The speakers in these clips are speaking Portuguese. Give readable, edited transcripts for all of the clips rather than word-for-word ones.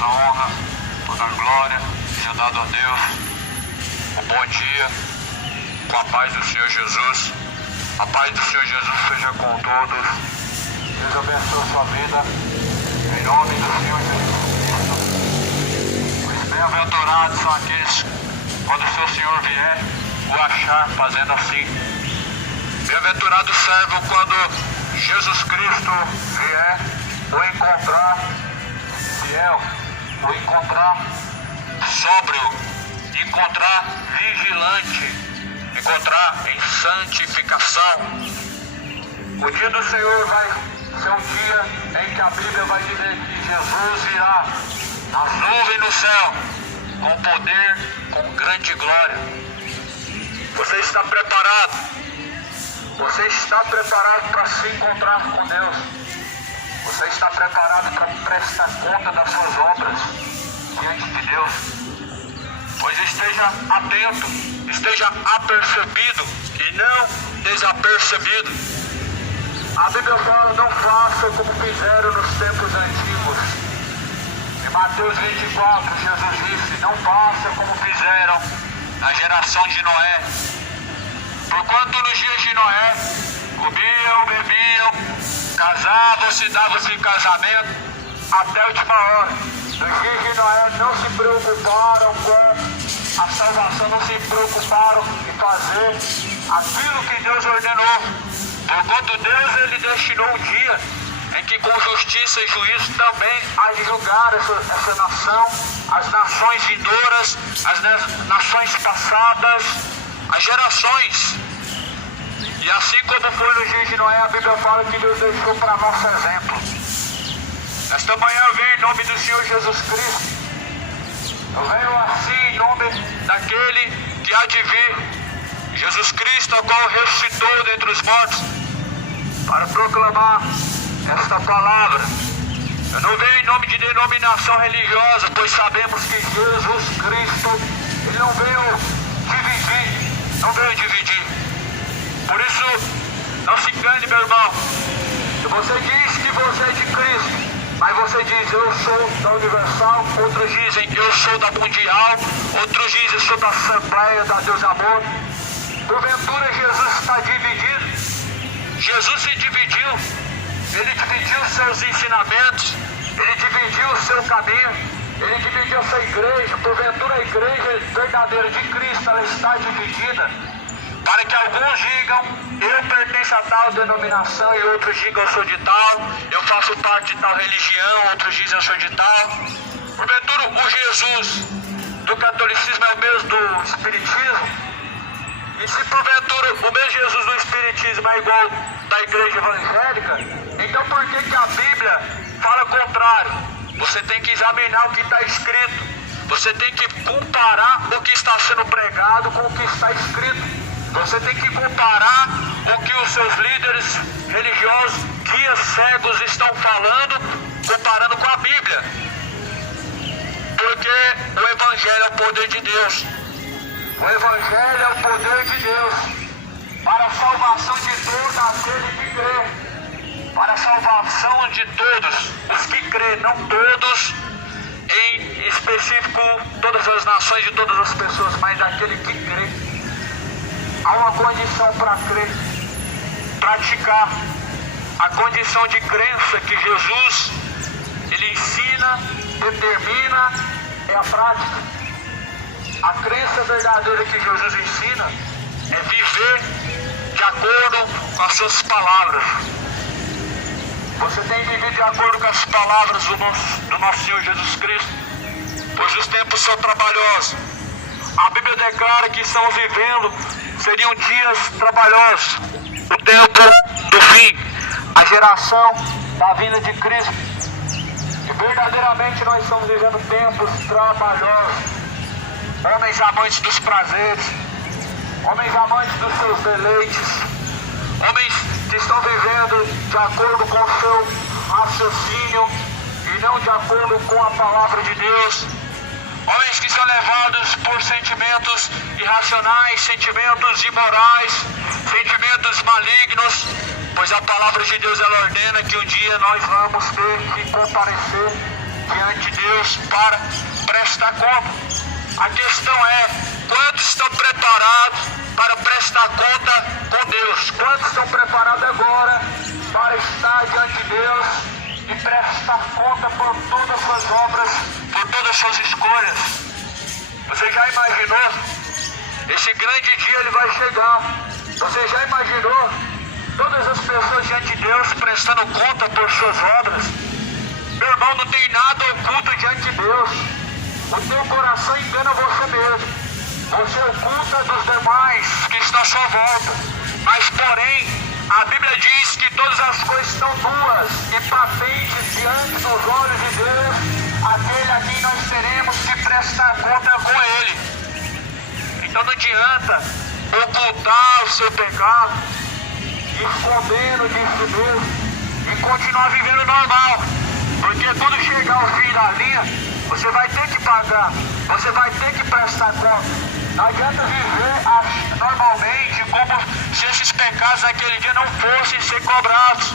toda a honra, toda a glória seja dado a Deus. Um bom dia, com a paz do Senhor Jesus. A paz do Senhor Jesus seja com todos. Deus abençoe a sua vida, em nome do Senhor Jesus Cristo. Os bem-aventurados são aqueles, quando o seu Senhor vier, o achar fazendo assim. Bem-aventurado servo quando Jesus Cristo vier, o encontrar fiel, o encontrar sóbrio, encontrar vigilante, encontrar em santificação. O dia do Senhor vai ser um dia em que a Bíblia vai dizer que Jesus virá nas nuvens no céu, com poder, com grande glória. Você está preparado? Você está preparado para se encontrar com Deus? Você está preparado para prestar conta das suas obras diante de Deus? Pois esteja atento, esteja apercebido e não desapercebido. A Bíblia fala: não faça como fizeram nos tempos antigos. Em Mateus 24, Jesus disse: não faça como fizeram na geração de Noé. Porquanto nos dias de Noé comiam, bebiam, casavam-se, davam-se em casamento até a última hora. Nos dias de Noé não se preocuparam com a salvação, não se preocuparam em fazer aquilo que Deus ordenou. Porquanto Deus ele destinou um dia em que com justiça e juízo também há de julgar essa nação, as nações vindouras, as nações passadas, as gerações. E assim como foi nos dias de Noé, a Bíblia fala que Deus deixou para nosso exemplo. Esta manhã eu venho em nome do Senhor Jesus Cristo. Eu venho assim em nome daquele que há de vir, Jesus Cristo, a qual ressuscitou dentre os mortos, para proclamar esta palavra. Eu não venho em nome de denominação religiosa, pois sabemos que Jesus Cristo, ele não veio dividir. Por isso, não se engane, meu irmão. Se você diz que você é de Cristo, mas você diz: eu sou da Universal, outros dizem: eu sou da Mundial, outros dizem: eu sou da Assembleia da Deus Amor. Porventura Jesus está dividido? Jesus se dividiu. Ele dividiu seus ensinamentos, ele dividiu o seu caminho, ele dividiu a sua igreja. Porventura a igreja verdadeira de Cristo, ela está dividida, para que alguns digam: eu pertenço a tal denominação, e outros digam: eu sou de tal, eu faço parte de tal religião, outros dizem: eu sou de tal. Porventura o Jesus do catolicismo é o mesmo do espiritismo? E se porventura o mesmo Jesus do espiritismo é igual da igreja evangélica, então por que a Bíblia fala o contrário? Você tem que examinar o que está escrito. Você tem que comparar o que está sendo pregado com o que está escrito. Você tem que comparar o que os seus líderes religiosos, guias cegos estão falando, comparando com a Bíblia. Porque o Evangelho é o poder de Deus. O Evangelho é o poder de Deus para a salvação de todo aquele que crê. Para a salvação de todos os que crê, não todos, em específico todas as nações de todas as pessoas, mas daquele que crê. Há uma condição para crer, praticar. A condição de crença que Jesus ele ensina, determina, é a prática. A crença verdadeira que Jesus ensina é viver de acordo com as suas palavras. Você tem vivido de acordo com as palavras do nosso Senhor Jesus Cristo, pois os tempos são trabalhosos. A Bíblia declara que estamos vivendo, seriam dias trabalhosos, o tempo do fim, a geração da vinda de Cristo. E verdadeiramente nós estamos vivendo tempos trabalhosos. Homens amantes dos prazeres, homens amantes dos seus deleites, homens que estão vivendo de acordo com o seu raciocínio e não de acordo com a palavra de Deus. Homens que são levados por sentimentos irracionais, sentimentos imorais, sentimentos malignos, pois a palavra de Deus ela ordena que um dia nós vamos ter que comparecer diante de Deus para prestar conta. A questão é, quantos estão preparados para prestar conta com Deus? Quantos estão preparados agora para estar diante de Deus e prestar conta por todas as suas obras, por todas as suas escolhas? Você já imaginou? Esse grande dia ele vai chegar. Você já imaginou todas as pessoas diante de Deus prestando conta por suas obras? Meu irmão, não tem nada oculto diante de Deus. O teu coração engana você mesmo. Você oculta dos demais que estão à sua volta. Mas porém, a Bíblia diz que todas as coisas estão nuas e patentes diante dos olhos de Deus, aquele a quem nós teremos que prestar conta com Ele. Então não adianta ocultar o seu pecado, escondendo de si mesmo e continuar vivendo normal. Porque quando chegar ao fim da linha, você vai ter que pagar, você vai ter que prestar conta. Não adianta viver normalmente como se esses pecados naquele dia não fossem ser cobrados.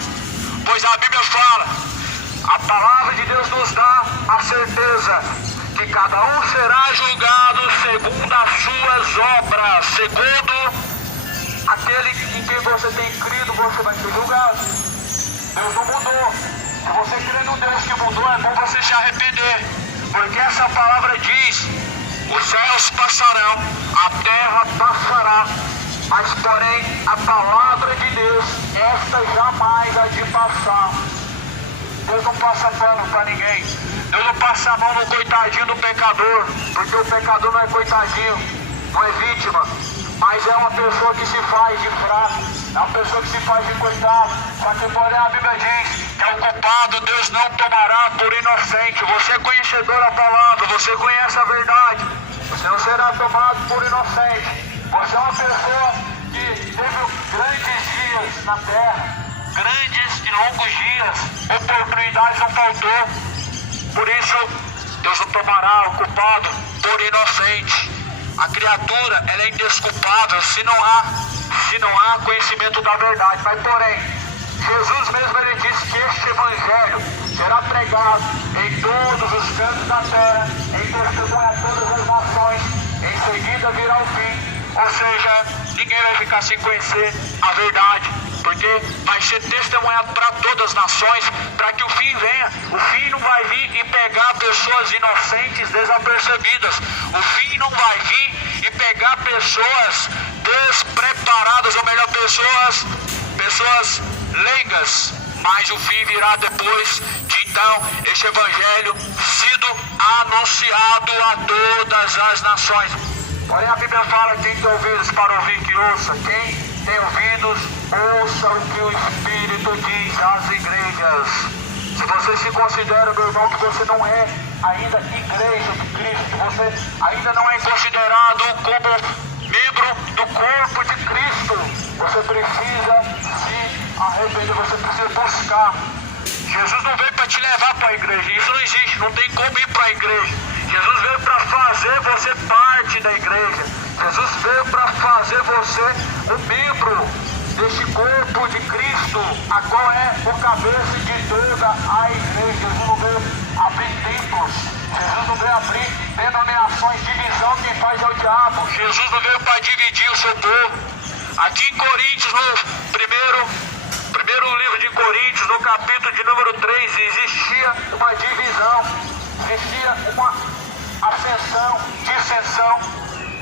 Pois a Bíblia fala, a palavra de Deus nos dá a certeza que cada um será julgado segundo as suas obras, segundo aquele em quem você tem crido, você vai ser julgado. Deus não mudou. Se você crê no Deus que mudou, é bom você se arrepender, porque essa palavra diz: os céus passarão, a terra passará, mas porém a palavra de Deus, esta jamais há de passar. Deus não passa pano para ninguém. Deus não passa a mão no coitadinho do pecador, porque o pecador não é coitadinho, não é vítima, mas é uma pessoa que se faz de fraco, é uma pessoa que se faz de coitado. Só que porém a Bíblia diz que o culpado Deus não tomará por inocente. Você é conhecedor da palavra, você conhece a verdade, você não será tomado por inocente. Você é uma pessoa que teve grandes dias na terra, grandes e longos dias, oportunidades não faltou. Por isso, Deus não tomará o culpado por inocente. A criatura, ela é indesculpável se não há conhecimento da verdade. Mas porém, Jesus mesmo ele disse que este evangelho será pregado em todos os cantos da terra, em testemunha a todas as nações, em seguida virá o fim. Ou seja, ninguém vai ficar sem conhecer a verdade, porque vai ser testemunhado para todas as nações, para que o fim venha. O fim não vai vir e pegar pessoas inocentes desapercebidas. O fim não vai vir e pegar pessoas despreparadas, ou melhor, pessoas leigas. Mas o fim virá depois de então este evangelho sido anunciado a todas as nações. Porém a Bíblia fala: quem tem ouvidos para ouvir, que ouça. Quem tem ouvidos, ouça o que o Espírito diz às igrejas. Se você se considera, meu irmão, que você não é ainda igreja de Cristo, que você ainda não é considerado como membro do corpo de Cristo, você precisa se arrepender, você precisa buscar. Jesus não veio para te levar para a igreja, isso não existe, não tem como ir para a igreja. Jesus veio para fazer você parte da igreja. Jesus veio para fazer você um membro deste corpo de Cristo, a qual é o cabeça de toda a igreja. Jesus não veio abrir templos, Jesus não veio abrir denominações, divisão. Quem faz é o diabo. Jesus não veio para dividir o seu povo. Aqui em Coríntios, no primeiro livro de Coríntios, no capítulo de número 3, existia uma divisão, existia uma ascensão, dissensão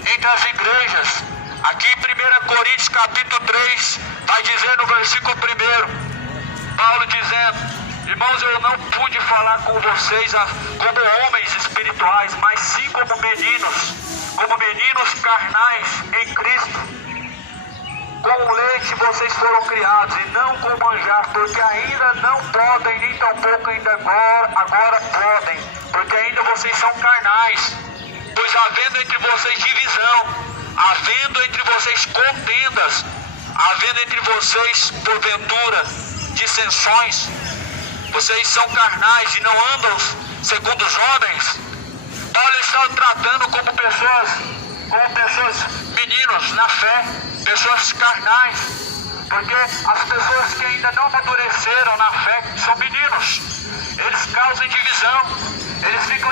entre as igrejas. Aqui em 1 Coríntios capítulo 3, vai dizer no versículo 1, Paulo dizendo: irmãos, eu não pude falar com vocês como homens espirituais, mas sim como meninos carnais em Cristo. Com leite vocês foram criados, e não com manjar, porque ainda não podem, nem tampouco ainda agora podem, porque ainda vocês são carnais. Pois havendo entre vocês divisão, havendo entre vocês contendas, havendo entre vocês, porventura, dissensões, vocês são carnais e não andam segundo os homens. Paulo está tratando como pessoas, meninos na fé, pessoas carnais, porque as pessoas que ainda não amadureceram na fé são meninos. Eles causam divisão,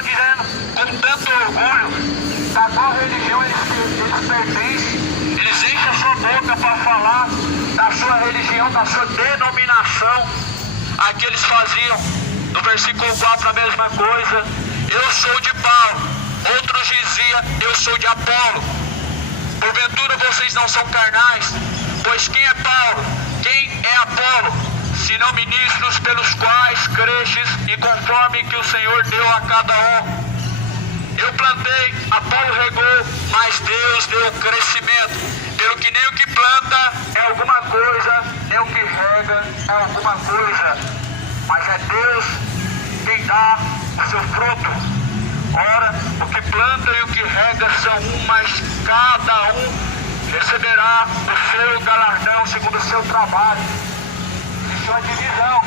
estão dizendo com tanto orgulho da qual religião eles pertencem. Eles enchem a sua boca para falar da sua religião, da sua denominação. Aqui eles faziam, no versículo 4, a mesma coisa. Eu sou de Paulo. Outros diziam, eu sou de Apolo. Porventura vocês não são carnais? Pois quem é Paulo? Quem é Apolo? Senão ministros pelos quais cresces e conforme que o Senhor deu a cada um. Eu plantei, Apolo regou, mas Deus deu o crescimento. Pelo que nem o que planta é alguma coisa, nem o que rega é alguma coisa. Mas é Deus quem dá o seu fruto. Ora, o que planta e o que rega são um, mas cada um receberá o seu galardão segundo o seu trabalho. Existe uma divisão.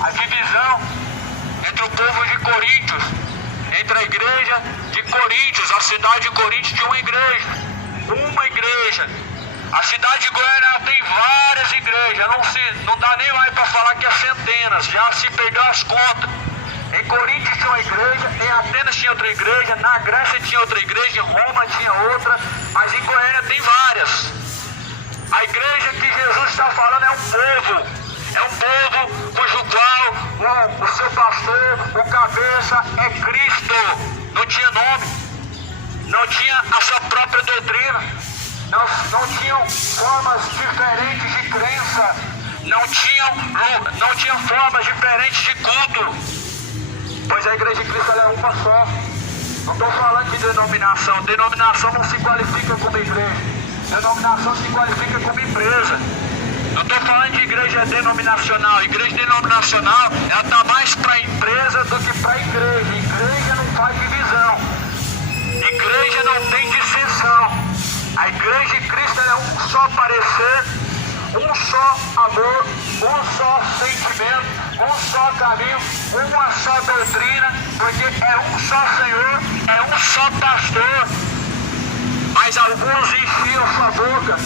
A divisão entre o povo de Coríntios, entre a igreja de Coríntios. A cidade de Coríntios tinha uma igreja. A cidade de Goiânia tem várias igrejas. Não dá nem mais para falar que é centenas. Já se perdeu as contas. Em Coríntios tinha uma igreja, em Atenas tinha outra igreja, na Grécia tinha outra igreja, em Roma tinha outra, mas em Goiânia tem várias. A igreja que Jesus está falando é um povo cujo qual o seu pastor, o cabeça é Cristo. Não tinha nome, não tinha a sua própria doutrina, não tinham formas diferentes de crença, não tinham formas diferentes de culto. Pois a igreja de Cristo ela é uma só. Não estou falando de denominação. Denominação não se qualifica como igreja. Denominação se qualifica como empresa. Não estou falando de igreja denominacional. Igreja denominacional ela está mais para empresa do que para igreja. Igreja não faz divisão. Igreja não tem dissensão. A igreja de Cristo ela é um só parecer, um só amor, um só sentimento, um só caminho, uma só doutrina, porque é um só Senhor, é um só pastor. Mas alguns enchiam sua boca,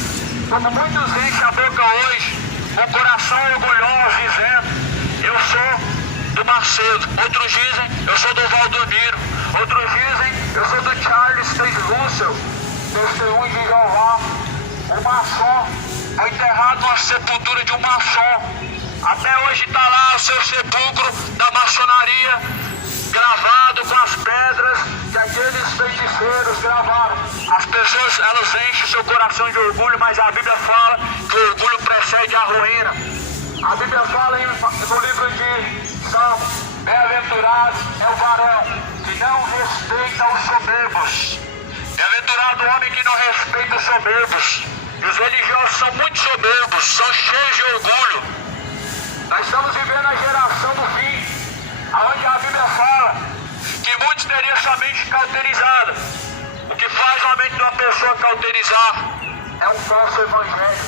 como muitos enchem a boca hoje, com o coração orgulhoso, dizendo, eu sou do Macedo. Outros dizem, eu sou do Valdomiro. Outros dizem, eu sou do Charles Taze Russell, testemunho de Jeová, o maçom. Foi enterrado numa sepultura de um maçom. Até hoje está lá o seu sepulcro da maçonaria, gravado com as pedras que aqueles feiticeiros gravaram. As pessoas, elas enchem seu coração de orgulho, mas a Bíblia fala que o orgulho precede a ruína. A Bíblia fala no livro de Salmos, bem-aventurado é o varão que não respeita os soberbos. Bem-aventurado o homem que não respeita os soberbos. E os religiosos são muito soberbos, são cheios de orgulho. Nós estamos vivendo a geração do fim, onde a Bíblia fala que muitos teriam sua mente cauterizada. O que faz a mente de uma pessoa cauterizar é um falso evangelho.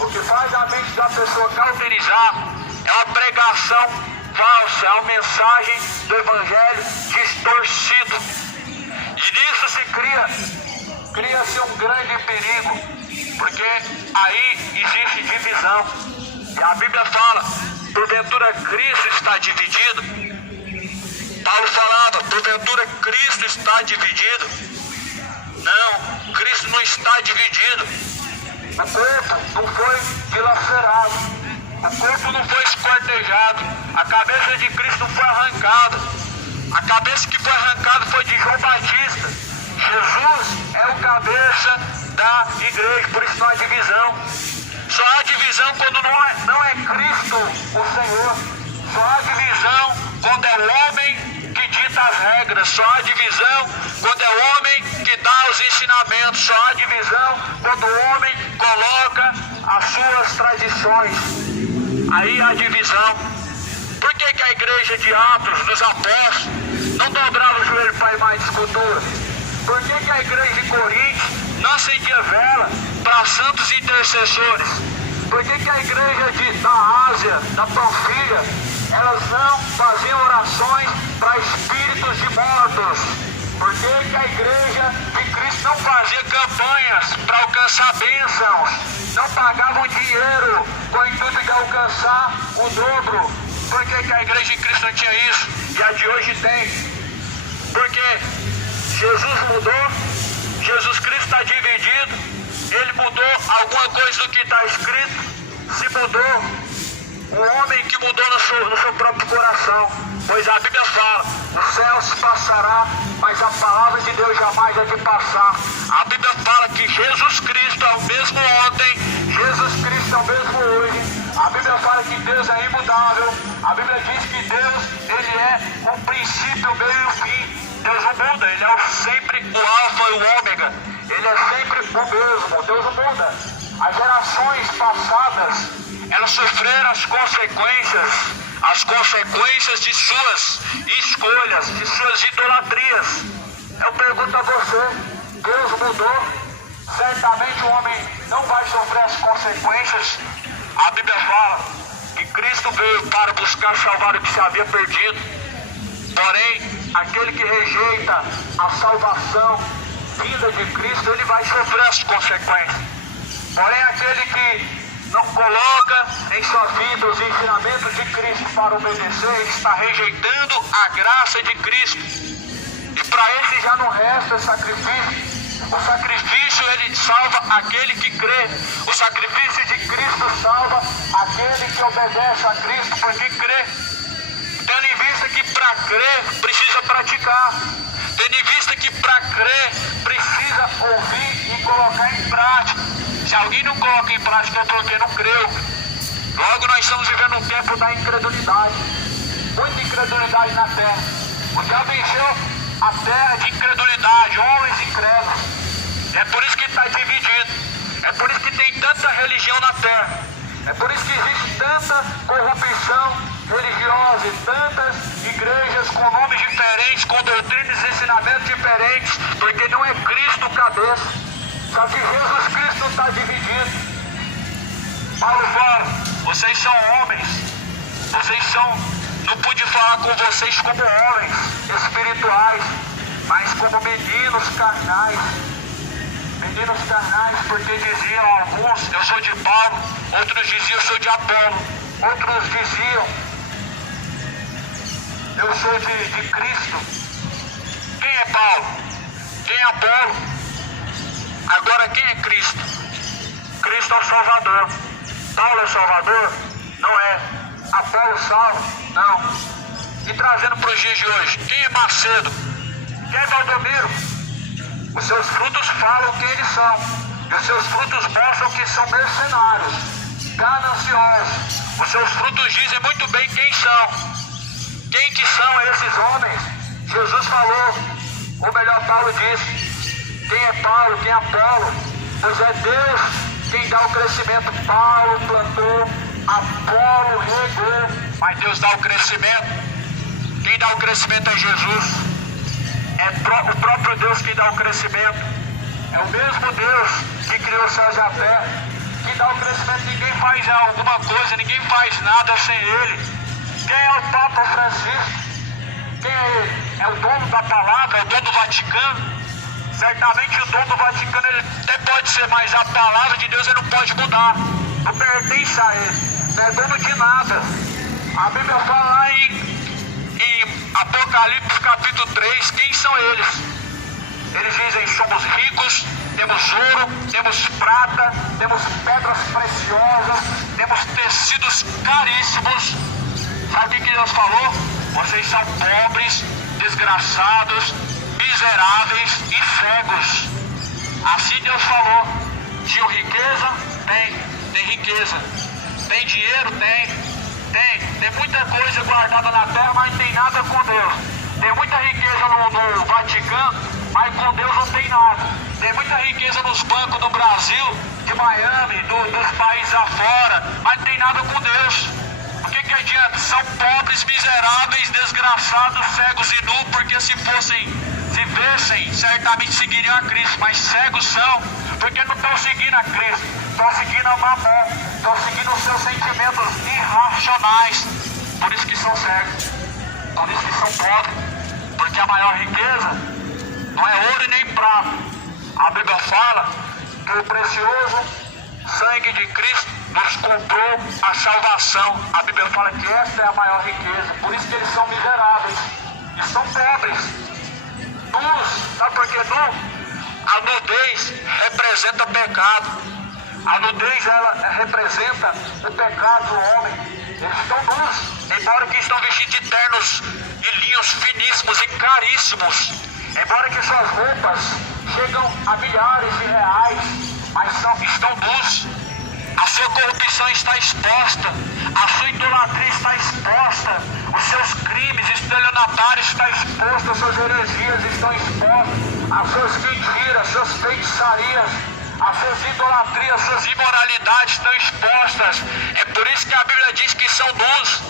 O que faz a mente da pessoa cauterizar é uma pregação falsa, é uma mensagem do evangelho distorcido. E nisso se cria-se um grande perigo. Porque aí existe divisão. E a Bíblia fala, porventura Cristo está dividido. Paulo falava, porventura Cristo está dividido. Não, Cristo não está dividido. O corpo não foi dilacerado. O corpo não foi esquartejado. A cabeça de Cristo não foi arrancada. A cabeça que foi arrancada foi de João Batista. Jesus é o cabeça da igreja, por isso não há divisão. Só há divisão quando não é Cristo o Senhor. Só há divisão quando é o homem que dita as regras. Só há divisão quando é o homem que dá os ensinamentos. Só há divisão quando o homem coloca as suas tradições. Aí há divisão. Por que a igreja de Atos, dos apóstolos, não dobrava o joelho para a imagem de escultura? Por que a igreja de Coríntios não acendia vela para santos intercessores? Por que a igreja da Ásia, da Panfilha, elas não faziam orações para espíritos de mortos? Por que a igreja de Cristo não fazia campanhas para alcançar bênçãos? Não pagavam dinheiro com o intuito de alcançar o dobro? Por que a igreja de Cristo não tinha isso? E a de hoje tem. Porque Jesus mudou, Jesus Cristo está dividido, ele mudou alguma coisa do que está escrito, se mudou, o homem que mudou no seu próprio coração, pois a Bíblia fala, o céu se passará, mas a palavra de Deus jamais é de passar. A Bíblia fala que Jesus Cristo é o mesmo ontem, Jesus Cristo é o mesmo hoje. A Bíblia fala que Deus é imutável. A Bíblia diz que Deus, ele é o princípio, o meio e o fim. Deus não muda, ele é sempre o alfa e o ômega. Ele é sempre o mesmo, Deus não muda. As gerações passadas, elas sofreram as consequências de suas escolhas, de suas idolatrias. Eu pergunto a você, Deus mudou? Certamente o homem não vai sofrer as consequências. A Bíblia fala que Cristo veio para buscar salvar o que se havia perdido. Porém, aquele que rejeita a salvação vinda de Cristo, ele vai sofrer as consequências. Porém, aquele que não coloca em sua vida os ensinamentos de Cristo para obedecer, está rejeitando a graça de Cristo. E para esse já não resta sacrifício. O sacrifício, ele salva aquele que crê. O sacrifício de Cristo salva aquele que obedece a Cristo porque crê. Tendo em vista que para crer precisa praticar. Tendo em vista que para crer precisa ouvir e colocar em prática. Se alguém não coloca em prática é porque não creu. Logo nós estamos vivendo um tempo da incredulidade. Muita incredulidade na terra. O diabo encheu a terra de incredulidade, homens incrédulos. É por isso que está dividido. É por isso que tem tanta religião na terra. É por isso que existe tanta corrupção religiosa e tantas igrejas com nomes diferentes, com doutrinas e ensinamentos diferentes, porque não é Cristo o cabeça. Só que Jesus Cristo está dividido. Paulo fala, vocês são homens, não pude falar com vocês como homens espirituais, mas como meninos carnais. Meninos carnais, porque diziam alguns, eu sou de Paulo, outros diziam, eu sou de Apolo, outros diziam, eu sou de Cristo. Quem é Paulo? Quem é Apolo? Agora quem é Cristo? Cristo é o Salvador. Paulo é o Salvador? Não é. Apolo salva? Não. E trazendo para os dias de hoje, quem é Macedo? Quem é Valdomiro? Os seus frutos falam quem eles são. E os seus frutos mostram que são mercenários, gananciosos. Os seus frutos dizem muito bem quem são. Quem que são esses homens? Jesus falou, ou melhor, Paulo disse, quem é Paulo, quem é Apolo? Pois é Deus quem dá o crescimento. Paulo plantou, Apolo regou, mas Deus dá o crescimento. Quem dá o crescimento é Jesus. É o próprio Deus que dá o crescimento. É o mesmo Deus que criou os céus e a terra, que dá o crescimento. Ninguém faz alguma coisa, ninguém faz nada sem Ele. Quem é o Papa Francisco? Quem é ele? É o dono da palavra, é o dono do Vaticano. Certamente o dono do Vaticano ele até pode ser, mas a palavra de Deus ele não pode mudar. Não pertence a ele. Não é dono de nada. A Bíblia fala lá em Apocalipse capítulo 3, quem são eles? Eles dizem, somos ricos, temos ouro, temos prata, temos pedras preciosas, temos tecidos caríssimos. Sabe o que Deus falou? Vocês são pobres, desgraçados, miseráveis e cegos. Assim Deus falou. Tinham riqueza? Tem riqueza. Tem dinheiro? Tem muita coisa guardada na terra, mas não tem nada com Deus. Tem muita riqueza no Vaticano, mas com Deus não tem nada. Tem muita riqueza nos bancos do Brasil, de Miami, dos países afora, mas não tem nada com Deus. O que adianta? São pobres, miseráveis, desgraçados, cegos e nus, porque se vissem, certamente seguiriam a Cristo, mas cegos são, porque não estão seguindo a Cristo, estão seguindo a mamão, estão seguindo os seus sentimentos irracionais, por isso que são cegos, por isso que são pobres, porque a maior riqueza não é ouro e nem prata. A Bíblia fala que o precioso sangue de Cristo nos comprou a salvação. A Bíblia fala que esta é a maior riqueza, por isso que eles são miseráveis e são pobres. nus. Sabe por que nu? A nudez representa pecado. A nudez, ela representa o pecado do homem. Eles estão nus, embora que estão vestidos de ternos e linhos finíssimos e caríssimos. Embora que suas roupas chegam a milhares de reais, mas estão nus. A sua corrupção está exposta, a sua idolatria está exposta, os seus crimes estelionatários estão expostos, as suas heresias estão expostas, as suas mentiras, as suas feitiçarias, as suas idolatrias, as suas imoralidades estão expostas. É por isso que a Bíblia diz que são nus.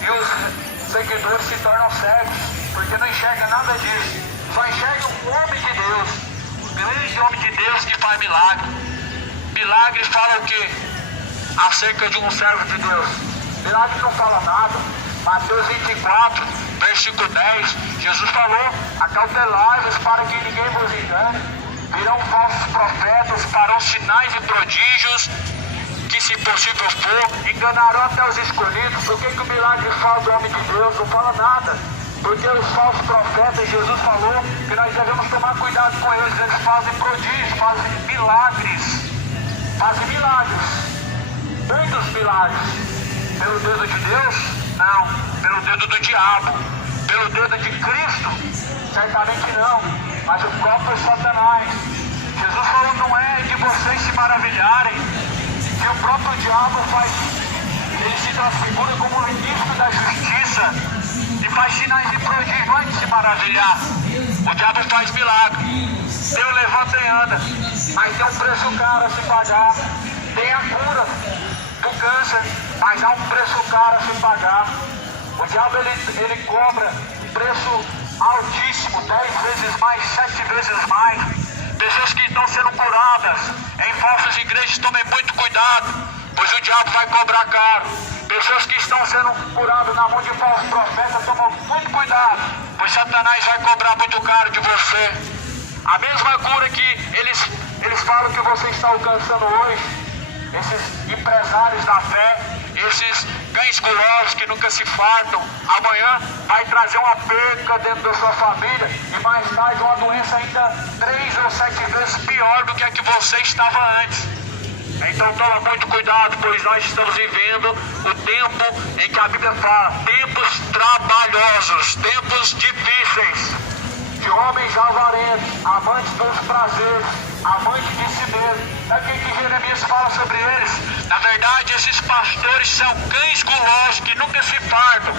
E os seguidores se tornam cegos, porque não enxergam nada disso. Só enxergam o homem de Deus, o grande homem de Deus que faz milagre. Milagre fala o quê? Acerca de um servo de Deus. Milagre não fala nada. Mateus 24, versículo 10, Jesus falou: acautelai-vos para que ninguém vos engane. Virão falsos profetas, farão sinais e prodígios, que se possível for, enganarão até os escolhidos. Por que o milagre fala do homem de Deus? Não fala nada. Porque os falsos profetas, Jesus falou que nós devemos tomar cuidado com eles. Eles fazem prodígios, fazem milagres. Fazem milagres, muitos milagres. Pelo dedo de Deus? Não. Pelo dedo do diabo. Pelo dedo de Cristo? Certamente não. Mas o próprio Satanás. Jesus falou: não é de vocês se maravilharem, que o próprio diabo faz. Ele se transfigura como o ministro da justiça e faz sinais de prodígio. Não é de se maravilhar. O diabo faz milagre. Deus levanta e anda. Mas tem um preço caro a se pagar. Tem a cura do câncer, mas há um preço caro a se pagar. O diabo ele cobra um preço altíssimo, 10 vezes mais, 7 vezes mais. Pessoas que estão sendo curadas em falsas igrejas, tomem muito cuidado, pois o diabo vai cobrar caro. Pessoas que estão sendo curadas na mão de falsos profetas, tomem muito cuidado, pois Satanás vai cobrar muito caro de você. A mesma cura que eles falam que você está alcançando hoje, esses empresários da fé, esses cães gulosos que nunca se fartam, amanhã vai trazer uma perca dentro da sua família e mais tarde uma doença ainda 3 ou 7 vezes pior do que a que você estava antes. Então toma muito cuidado, pois nós estamos vivendo o tempo em que a Bíblia fala, tempos trabalhosos, tempos difíceis, de homens avarentos, amantes dos prazeres, amantes de si mesmo. Sabe o que Jeremias fala sobre eles? Na verdade, esses pastores são cães gulosos que nunca se fartam.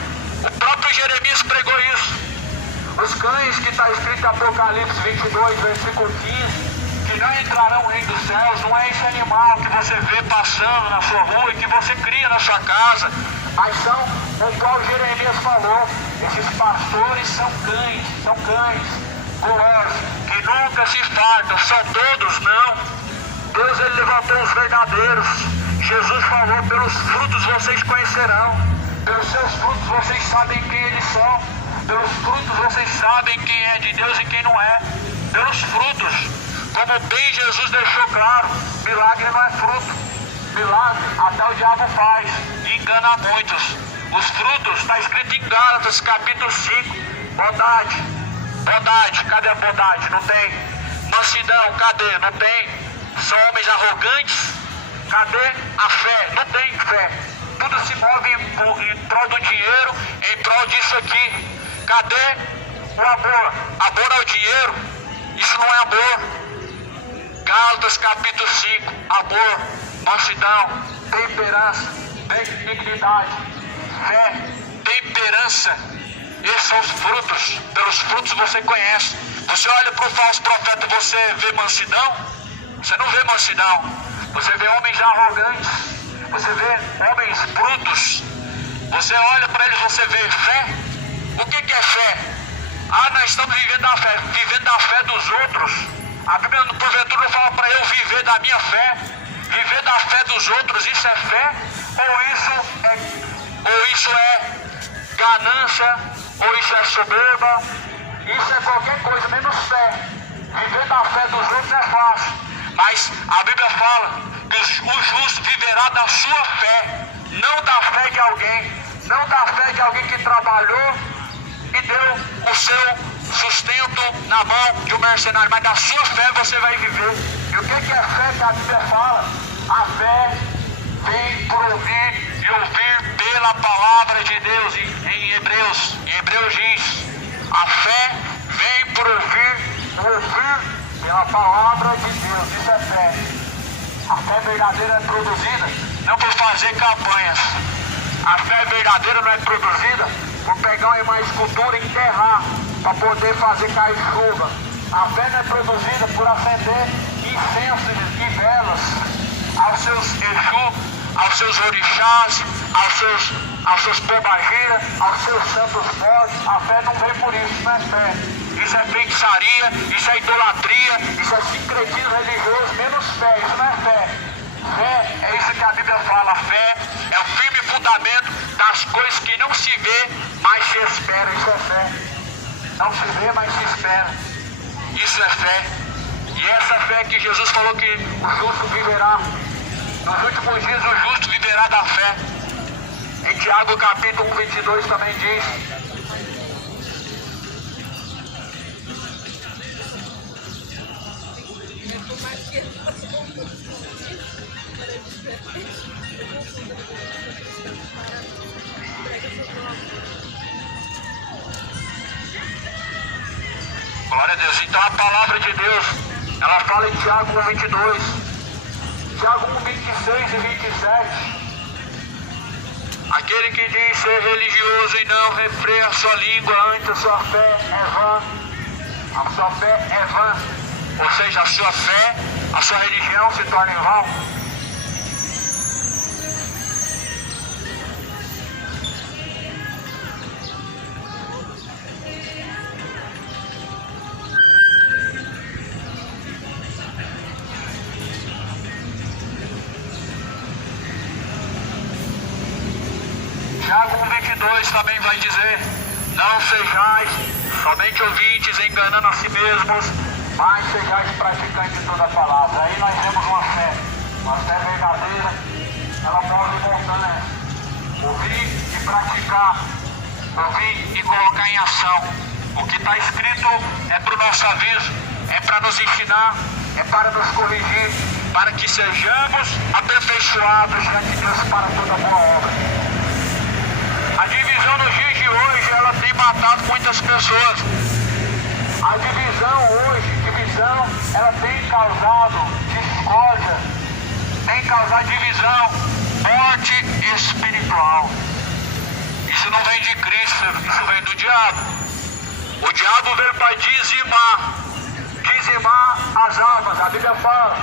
O próprio Jeremias pregou isso. Os cães que está escrito em Apocalipse 22, versículo 15, que não entrarão no reino dos céus, não é esse animal que você vê passando na sua rua e que você cria na sua casa, mas são o qual Jeremias falou. Esses pastores são cães gulosos, que nunca se fartam. São todos? Não. Deus ele levantou os verdadeiros. Jesus falou: pelos frutos vocês conhecerão. Pelos seus frutos vocês sabem quem eles são. Pelos frutos vocês sabem quem é de Deus e quem não é. Pelos frutos. Como bem Jesus deixou claro, milagre não é fruto. Milagre até o diabo faz e engana muitos. Os frutos está escrito em Gálatas capítulo 5. Bondade, cadê a bondade? Não tem. Mansidão, cadê? Não tem. São homens arrogantes. Cadê a fé? Não tem fé. Tudo se move em prol do dinheiro, em prol disso aqui. Cadê o amor? Amor ao dinheiro? Isso não é amor. Gálatas capítulo 5. Amor, mansidão, temperança, benignidade, fé, temperança. Esses são os frutos. Pelos frutos você conhece. Você olha para o falso profeta, você vê mansidão? Você não vê mansidão. Você vê homens arrogantes. Você vê homens brutos. Você olha para eles, você vê fé. O que é fé? Nós estamos vivendo a fé. Vivendo a fé dos outros. A Bíblia porventura não fala para eu viver da minha fé. Viver da fé dos outros, isso é fé? Ou isso é ganância? Ou isso é soberba? Isso é qualquer coisa, menos fé. Viver da fé dos outros é fácil. Mas a Bíblia fala que o justo viverá da sua fé, não da fé de alguém. Não da fé de alguém que trabalhou e deu o seu tudo na mão de um mercenário, mas da sua fé você vai viver. E o que é fé que a Bíblia fala? A fé vem por ouvir e ouvir pela palavra de Deus. Em Hebreus diz, a fé vem por ouvir pela palavra de Deus. Isso é fé. A fé verdadeira é produzida não por fazer campanhas. A fé verdadeira não é produzida por pegar uma escultura e enterrar para poder fazer cair chuva. A fé não é produzida por acender incensos e velas aos seus Exu, aos seus orixás, aos seus pombagira, aos seus santos fortes. A fé não vem por isso, não é fé. Isso é feitiçaria, isso é idolatria, isso é sincretismo religioso, menos fé, isso não é fé. Fé é isso que a Bíblia fala, fé é o firme fundamento das coisas que não se vê, mas se espera, isso é fé. Não se vê, mas se espera, isso é fé. E essa fé que Jesus falou que o justo viverá, nos últimos dias o justo viverá da fé. Em Tiago capítulo 1:22 também diz: glória a Deus. Então a palavra de Deus, ela fala em Tiago 1:22, Tiago 1:26 e 27. Aquele que diz ser religioso e não refreia a sua língua, antes a sua fé é vã. A sua fé é vã. Ou seja, a sua fé, a sua religião se torna em vão. Tiago 1:22 também vai dizer: não sejais somente ouvintes, enganando a si mesmos, mas sejais praticantes de toda a palavra. Aí nós temos uma fé verdadeira, ela move montanhas. Ouvir e praticar, ouvir e colocar em ação. O que está escrito é para o nosso aviso, é para nos ensinar, é para nos corrigir, para que sejamos aperfeiçoados diante de Deus para toda boa obra. A divisão nos dias de hoje, ela tem matado muitas pessoas. A divisão hoje, ela tem causado discórdia, tem causado divisão, morte espiritual. Isso não vem de Cristo, isso vem do diabo. O diabo veio para dizimar as almas. A Bíblia fala: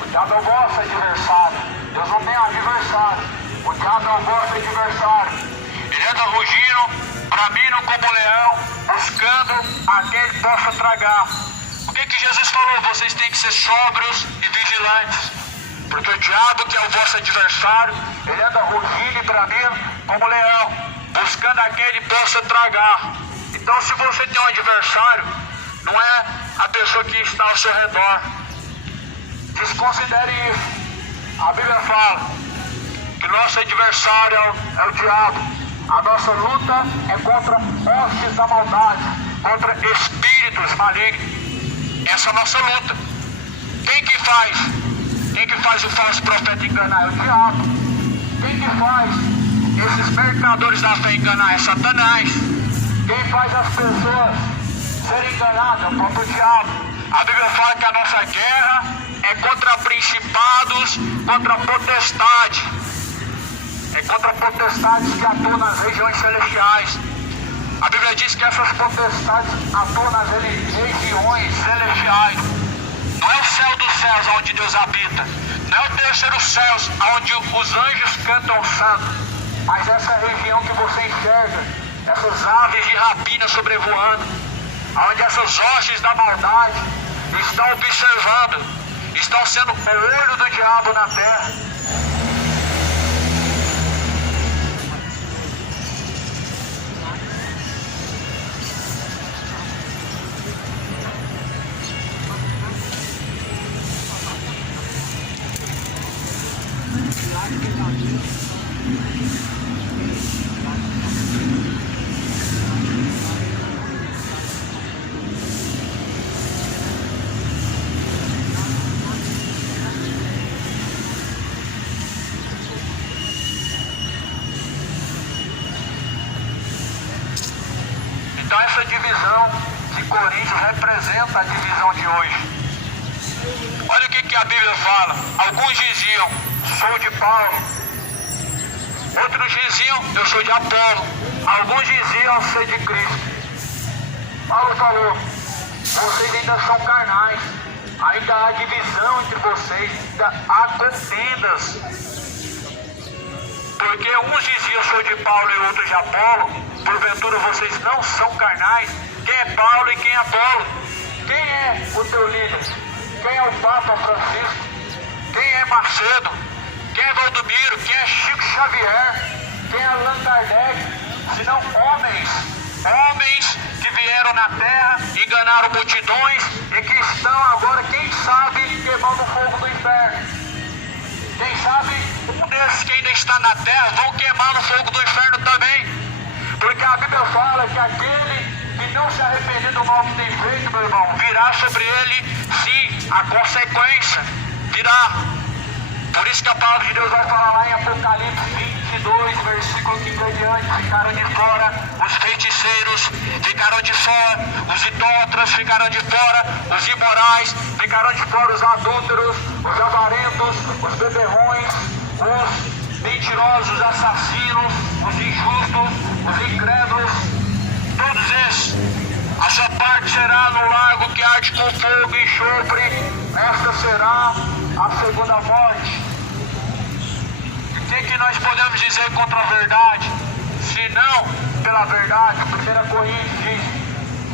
o diabo é o vosso adversário. Deus não tem adversário. O diabo é o vosso adversário. Ele anda rugindo, bramindo como leão, buscando a quem ele possa tragar. O que Jesus falou? Vocês têm que ser sóbrios e vigilantes. Porque o diabo, que é o vosso adversário, ele anda rugindo e bramindo como leão, buscando a quem ele possa tragar. Então, se você tem um adversário, não é a pessoa que está ao seu redor. Desconsidere isso. A Bíblia fala que nosso adversário é o diabo. A nossa luta é contra hostes da maldade, contra espíritos malignos. Essa é a nossa luta. Quem que faz o falso profeta enganar? É o diabo. Quem que faz esses mercadores da fé enganar? É Satanás. Quem faz as pessoas serem enganadas? É o próprio diabo. A Bíblia fala que a nossa guerra é contra principados, contra potestades. É contra potestades que atuam nas regiões celestiais. A Bíblia diz que essas potestades atuam nas regiões celestiais. Não é o céu dos céus onde Deus habita. Não é o terceiro céu onde os anjos cantam santo. Mas essa região que você enxerga, essas aves de rapina sobrevoando, onde essas hostes da maldade estão observando, estão sendo o olho do diabo na terra. Coríntios representa a divisão de hoje. Olha o que a Bíblia fala. Alguns diziam, sou de Paulo. Outros diziam, eu sou de Apolo. Alguns diziam ser de Cristo. Paulo falou, vocês ainda são carnais. Ainda há divisão entre vocês. Ainda há contendas. Porque uns diziam, sou de Paulo e outros de Apolo. Porventura vocês não são carnais. Quem é Paulo e quem é Apolo? Quem é o teu líder? Quem é o Papa Francisco? Quem é Macedo? Quem é Valdomiro? Quem é Chico Xavier? Quem é Allan Kardec? Senão homens que vieram na terra, enganaram multidões e que estão agora, quem sabe, queimando o fogo do inferno. Quem sabe, um desses que ainda está na terra vão queimar no fogo do inferno também. Porque a Bíblia fala que aquele que não se arrepender do mal que tem feito, meu irmão, virá sobre ele, sim, a consequência virá. Por isso que a palavra de Deus vai falar lá em Apocalipse 22, versículo 15 adiante, ficaram de fora os feiticeiros, ficaram de fora os idólatras, ficaram de fora os imorais, ficaram de fora os adúlteros, os avarentos, os beberrões, os mentirosos, os assassinos, os injustos, os incrédulos, todos esses. A sua parte será no lago que arde com fogo e enxofre. Esta será a segunda morte. O que nós podemos dizer contra a verdade? Se não pela verdade, 1 Coríntios diz.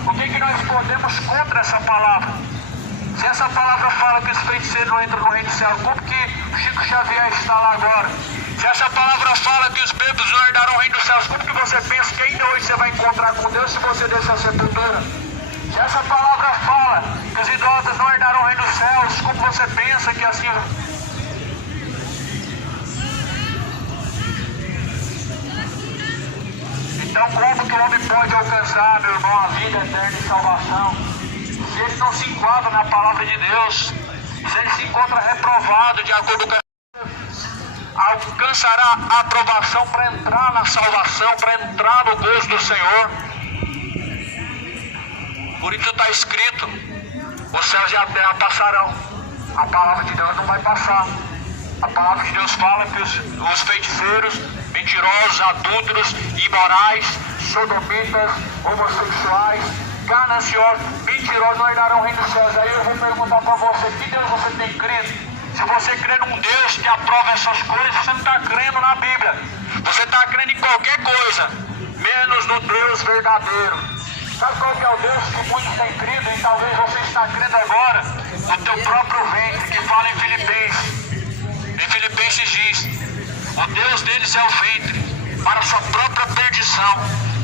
O que nós podemos contra essa palavra? Se essa palavra fala que os feiticeiros não entram no reino do céu, como que o Chico Xavier está lá agora? Se essa palavra fala que os bêbados não herdarão o reino dos céus, como que você pensa que ainda hoje você vai encontrar com Deus se você descer a sepultura? Se essa palavra fala que os idólatras não herdarão o reino dos céus, como você pensa que assim... Então como que o homem pode alcançar, meu irmão, a vida eterna e salvação? Se ele não se enquadra na palavra de Deus, se ele se encontra reprovado de acordo com alcançará a aprovação para entrar na salvação, para entrar no gozo do Senhor. Por isso está escrito, os céus e a terra passarão, a palavra de Deus não vai passar. A palavra de Deus fala que os feiticeiros, mentirosos, adúlteros, imorais, sodomitas, homossexuais, gananciosos, mentirosos não herdarão o reino dos céus. Aí eu vou perguntar para você, que Deus você tem crido? Se você crê num Deus que aprova essas coisas, você não está crendo na Bíblia. Você está crendo em qualquer coisa, menos no Deus verdadeiro. Sabe qual que é o Deus que muitos têm crido? E talvez você está crendo agora no teu próprio ventre, que fala em Filipenses. Em Filipenses diz, o Deus deles é o ventre, para a sua própria perdição,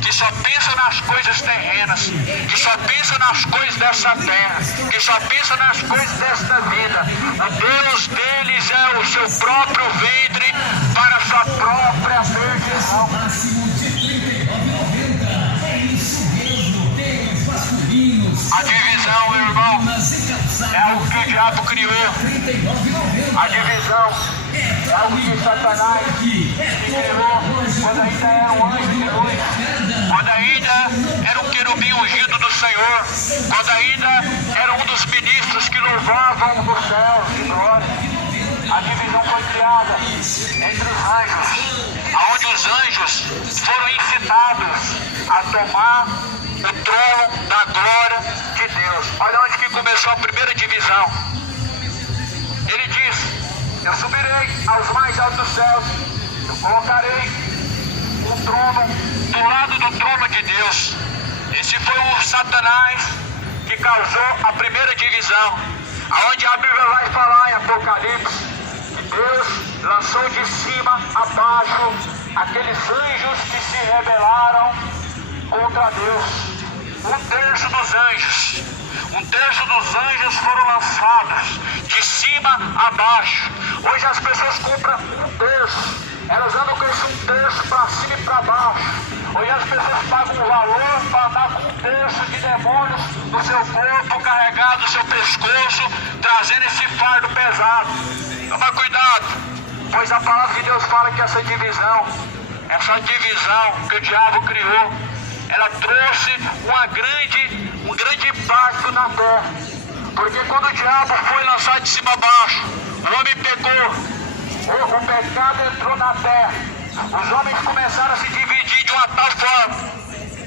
que só pensa nas coisas terrenas, que só pensa nas coisas dessa terra, que só pensa nas coisas desta vida. O Deus deles é o seu próprio ventre, para a sua própria perdição. A divisão, meu irmão, é algo que o diabo criou. A divisão é algo que Satanás criou quando ainda era um anjo de luz, quando ainda era um querubim ungido do Senhor, quando ainda era um dos ministros que louvavam no céu de glória. A divisão foi criada entre os anjos, aonde os anjos foram incitados a tomar o trono da glória de Deus. Olha onde que começou a primeira divisão. Ele diz, eu subirei aos mais altos dos céus, eu colocarei um trono do lado do trono de Deus. Esse foi o Satanás que causou a primeira divisão, aonde a Bíblia vai falar em Apocalipse que Deus lançou de cima a baixo aqueles anjos que se rebelaram contra Deus. Um terço dos anjos foram lançados de cima a baixo. Hoje as pessoas compram um terço, elas andam com esse um terço para cima e para baixo. Hoje as pessoas pagam um valor para andar com um terço de demônios no seu corpo, carregado no seu pescoço, trazendo esse fardo pesado. Toma cuidado, pois a palavra de Deus fala que essa divisão que o diabo criou, ela trouxe um grande impacto na terra. Porque quando o diabo foi lançado de cima a baixo, o homem pecou, o pecado entrou na terra. Os homens começaram a se dividir de uma tal forma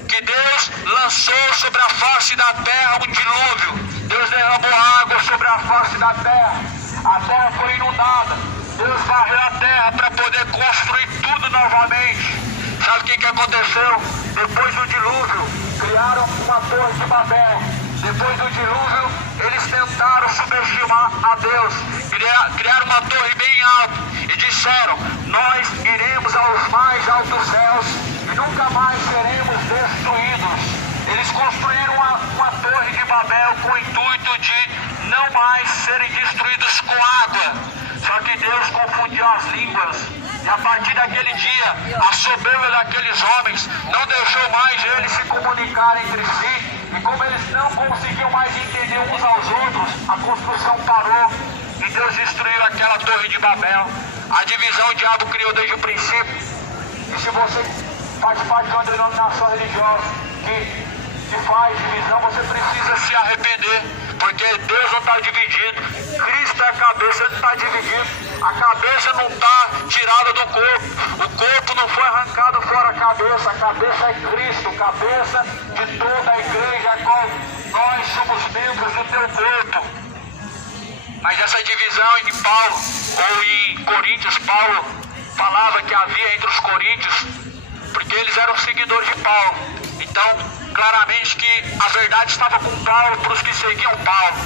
que Deus lançou sobre a face da terra um dilúvio. Deus derramou água sobre a face da terra. A terra foi inundada. Deus varreu a terra para poder construir tudo novamente. Sabe o que aconteceu? Depois do dilúvio, criaram uma torre de Babel. Depois do dilúvio, eles tentaram subestimar a Deus. Criaram uma torre bem alta e disseram: nós iremos aos mais altos céus e nunca mais seremos destruídos. Eles construíram uma torre de Babel com o intuito de não mais serem destruídos com água. Só que Deus confundiu as línguas. E a partir daquele dia, a soberba daqueles homens não deixou mais eles se comunicar entre si. E como eles não conseguiam mais entender uns aos outros, a construção parou e Deus destruiu aquela torre de Babel. A divisão o diabo criou desde o princípio. E se você faz parte de uma denominação religiosa que faz divisão, você precisa se arrepender. Porque Deus não está dividido. Cristo é a cabeça, Ele está dividido. A cabeça não está tirada do corpo. O corpo não foi arrancado fora da cabeça. A cabeça é Cristo, cabeça de toda a igreja, a qual nós somos membros do teu corpo. Mas essa divisão em Paulo, ou em Coríntios, Paulo falava que havia entre os coríntios, porque eles eram seguidores de Paulo. Então, claramente que a verdade estava com Paulo para os que seguiam Paulo.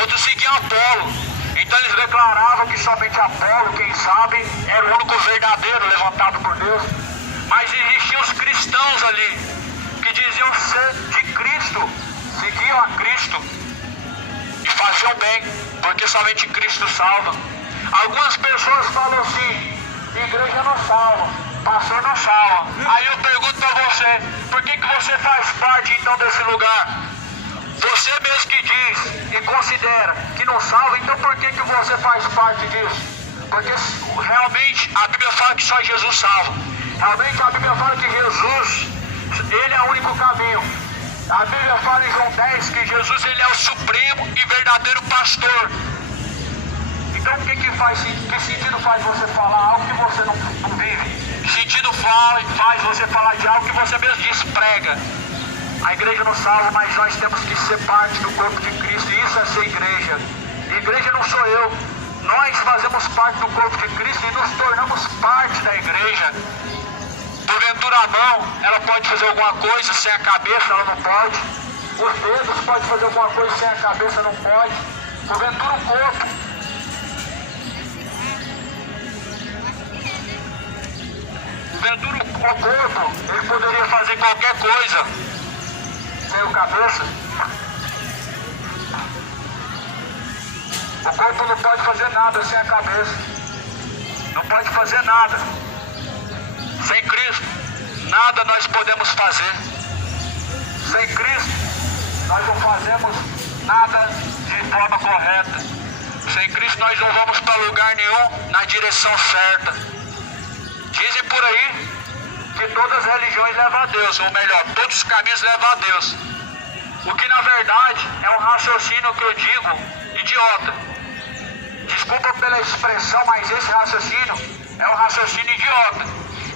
Outros seguiam Apolo. Então eles declaravam que somente Apolo, quem sabe, era o único verdadeiro levantado por Deus. Mas existiam os cristãos ali, que diziam ser de Cristo, seguiam a Cristo e faziam bem, porque somente Cristo salva. Algumas pessoas falam assim: igreja não salva, pastor não salva. Aí eu pergunto para você: por que você faz parte então desse lugar? Você mesmo que diz e considera que não salva, então por que você faz parte disso? Porque realmente a Bíblia fala que só Jesus salva. Realmente a Bíblia fala que Jesus, Ele é o único caminho. A Bíblia fala em João 10 que Jesus, Ele é o supremo e verdadeiro pastor. Então que sentido faz você falar algo que você não vive? Que sentido faz você falar de algo que você mesmo desprega? A igreja não salva, mas nós temos que ser parte do corpo de Cristo, e isso é ser igreja. E igreja não sou eu. Nós fazemos parte do corpo de Cristo e nos tornamos parte da igreja. Porventura a mão, ela pode fazer alguma coisa sem a cabeça, ela não pode. Os dedos podem fazer alguma coisa sem a cabeça, não pode. Porventura o corpo. Porventura o corpo, ele poderia fazer qualquer coisa sem o cabeça. O corpo não pode fazer nada sem a cabeça. Não pode fazer nada. Sem Cristo, nada nós podemos fazer. Sem Cristo, nós não fazemos nada de forma correta. Sem Cristo, nós não vamos para lugar nenhum na direção certa. Dizem por aí que todas as religiões levam a Deus, ou melhor, todos os caminhos levam a Deus. O que na verdade é um raciocínio que eu digo idiota. Desculpa pela expressão, mas esse raciocínio é um raciocínio idiota.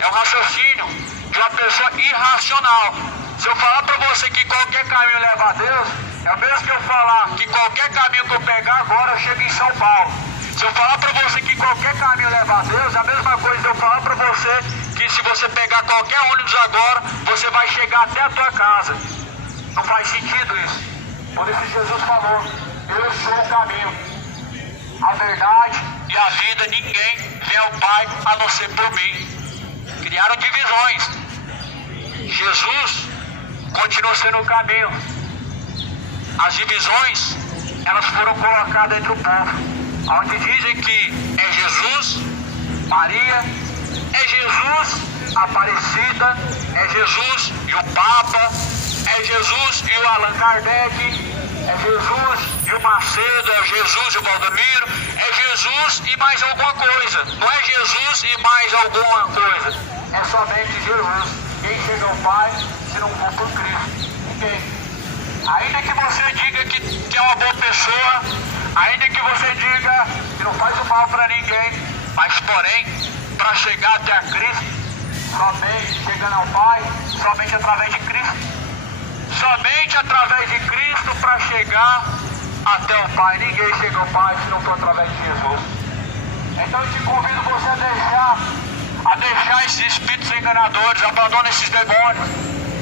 É um raciocínio de uma pessoa irracional. Se eu falar para você que qualquer caminho leva a Deus, é o mesmo que eu falar que qualquer caminho que eu pegar agora eu chego em São Paulo. Se eu falar para você que qualquer caminho leva a Deus, é a mesma coisa eu falar para você que se você pegar qualquer ônibus agora, você vai chegar até a tua casa. Não faz sentido isso. Por isso Jesus falou: eu sou o caminho, a verdade e a vida. Ninguém vem ao Pai a não ser por mim. Criaram divisões. Jesus continua sendo o caminho. As divisões, elas foram colocadas entre o povo, onde dizem que é Jesus, Maria, é Jesus, Aparecida, é Jesus e o Papa, é Jesus e o Allan Kardec, é Jesus e o Macedo, é Jesus e o Valdomiro, é Jesus e mais alguma coisa. Não é Jesus e mais alguma coisa. É somente Jesus. Quem chega ao Pai se não for por Cristo? Ninguém. Ainda que você diga que é uma boa pessoa, ainda que você diga que não faz o mal para ninguém, mas porém, para chegar até a Cristo, somente chegando ao Pai, somente através de Cristo. Somente através de Cristo para chegar até o Pai. Ninguém chega ao Pai se não for através de Jesus. Então eu te convido você a deixar esses espíritos enganadores, abandona esses demônios,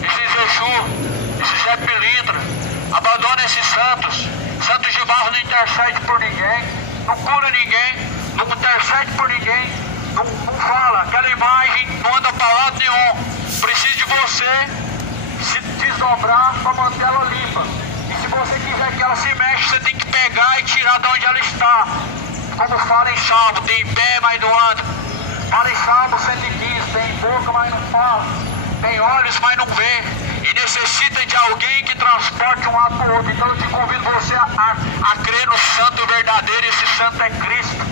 esses Exu, esses Zé Pilintra, abandona esses santos. Santos de barro não intercede por ninguém, não cura ninguém, não intercede por ninguém, não fala, aquela imagem não anda para lado nenhum. Precisa de você se desdobrar para manter ela limpa. E se você quiser que ela se mexa, você tem que pegar e tirar de onde ela está. Como fala em Salmo, tem pé, mas não anda. Fala em Salmo 115, tem boca, mas não fala. Tem olhos, mas não vê. E necessita de alguém que transporte um lado para o outro. Então eu te convido você a crer no santo verdadeiro. Esse santo é Cristo.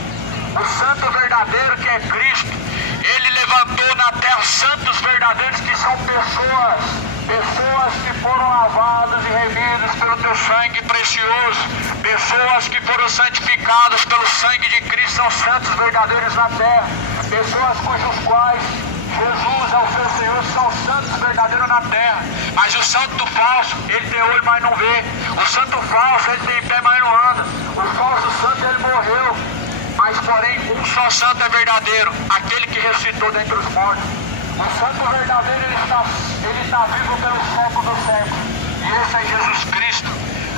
O santo verdadeiro que é Cristo. Ele levantou na terra santos verdadeiros que são pessoas que foram lavadas e remidas pelo teu sangue precioso, pessoas que foram santificadas pelo sangue de Cristo, são santos verdadeiros na terra, pessoas cujos quais Jesus é o seu Senhor, são santos verdadeiros na terra. Mas o santo falso, ele tem olho, mas não vê. O santo falso, ele tem pé, mas não anda. O falso santo, ele morreu. Mas porém, um só santo é verdadeiro, aquele que ressuscitou dentre os mortos. O santo verdadeiro, ele está vivo pelo século dos séculos. E esse é Jesus Cristo.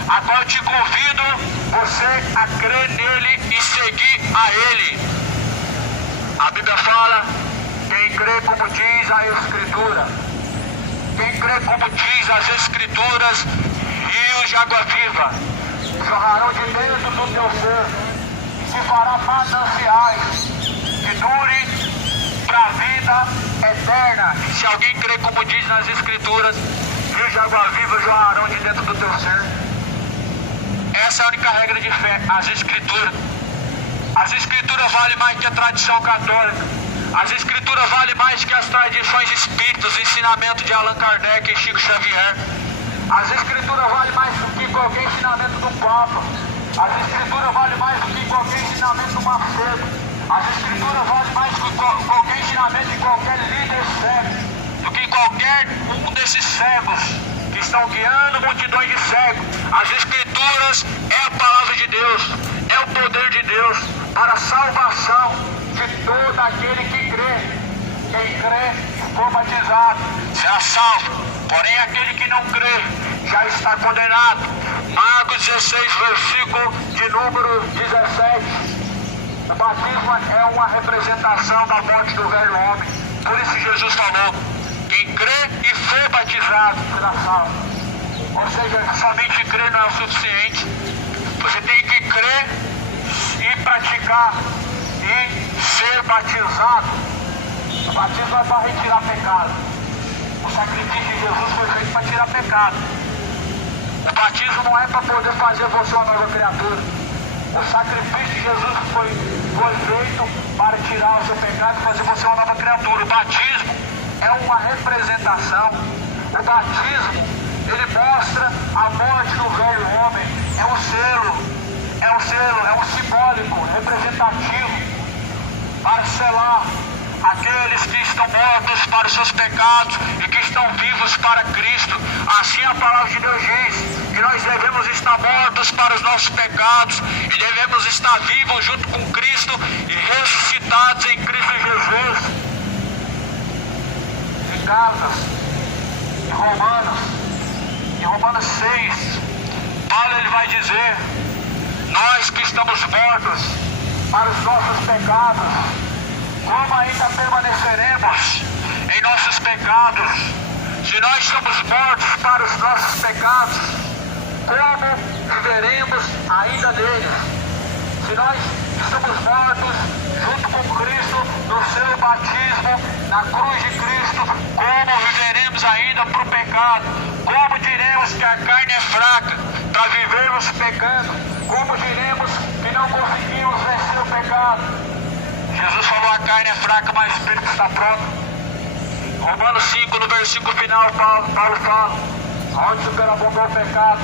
Agora eu te convido você a crer nele e seguir a ele. A Bíblia fala, quem crê como diz a Escritura. Quem crê como diz as Escrituras, rios de água viva jorrarão de dentro do teu ser. Se fará mananciais que dure para a vida eterna. Se alguém crê como diz nas Escrituras, rios de água viva jorrarão de dentro do teu ser. Essa é a única regra de fé, as Escrituras. As Escrituras valem mais que a tradição católica. As Escrituras valem mais que as tradições espíritas, o ensinamento de Allan Kardec e Chico Xavier. As Escrituras valem mais do que qualquer ensinamento do Papa. As Escrituras valem mais do que qualquer ensinamento do Macedo. As Escrituras valem mais do que qualquer ensinamento de qualquer líder cego. Do que qualquer um desses cegos que estão guiando multidões de cegos. As Escrituras é a palavra de Deus, é o poder de Deus para a salvação de todo aquele que crê. Quem crê e for batizado será salvo, porém aquele que não crê já está condenado. Marcos 16, versículo de número 17. O batismo é uma representação da morte do velho homem. Por isso Jesus falou, quem crê e for batizado será salvo. Ou seja, somente crer não é o suficiente. Você tem que crer e praticar e ser batizado. O batismo é para retirar pecado. O sacrifício de Jesus foi feito para tirar pecado. O batismo não é para poder fazer você uma nova criatura. O sacrifício de Jesus foi feito para tirar o seu pecado e fazer você uma nova criatura. O batismo é uma representação. O batismo, ele mostra a morte do velho homem. É um selo, é um simbólico, representativo para selar aqueles que estão mortos para os seus pecados e que estão vivos para Cristo. Assim a palavra de Deus diz que nós devemos estar mortos para os nossos pecados e devemos estar vivos junto com Cristo e ressuscitados em Cristo Jesus. Em Gálatas, em Romanos 6, Paulo ele vai dizer, nós que estamos mortos para os nossos pecados, como ainda permaneceremos em nossos pecados? Se nós estamos mortos para os nossos pecados, como viveremos ainda neles? Se nós estamos mortos junto com Cristo no seu batismo, na cruz de Cristo, como viveremos ainda para o pecado? Como diremos que a carne é fraca para vivermos pecando? Como diremos que não conseguimos vencer o pecado? Jesus falou, a carne é fraca, mas o Espírito está pronto. Romanos 5, no versículo final, Paulo fala, Onde superabundou o pecado,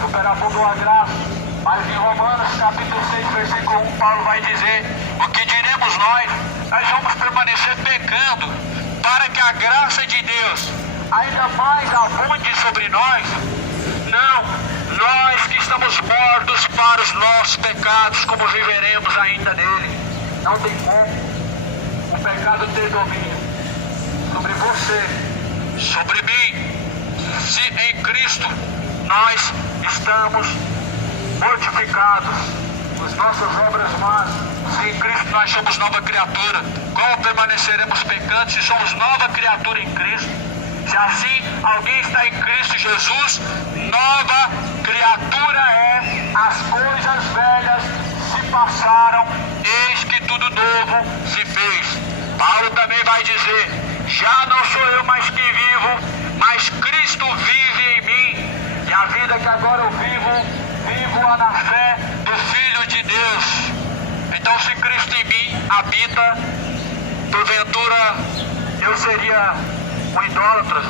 superabundou a graça. Mas em Romanos capítulo 6, versículo 1, Paulo vai dizer: o que diremos nós? Nós vamos permanecer pecando para que a graça de Deus ainda mais abunde sobre nós? Não, nós que estamos mortos para os nossos pecados, como viveremos ainda nele? Não tem como o pecado ter domínio sobre você, sobre mim, se em Cristo nós estamos mortificados, as nossas obras más. Se em Cristo nós somos nova criatura, como permaneceremos pecando se somos nova criatura em Cristo? Se assim alguém está em Cristo Jesus, nova criatura é. As coisas velhas se passaram, eis que tudo novo se fez. Paulo também vai dizer: já não sou eu mais que vivo, mas Cristo vive em mim. E a vida que agora eu vivo-a na fé do Filho de Deus. Então, se Cristo em mim habita, porventura eu seria um idólatra?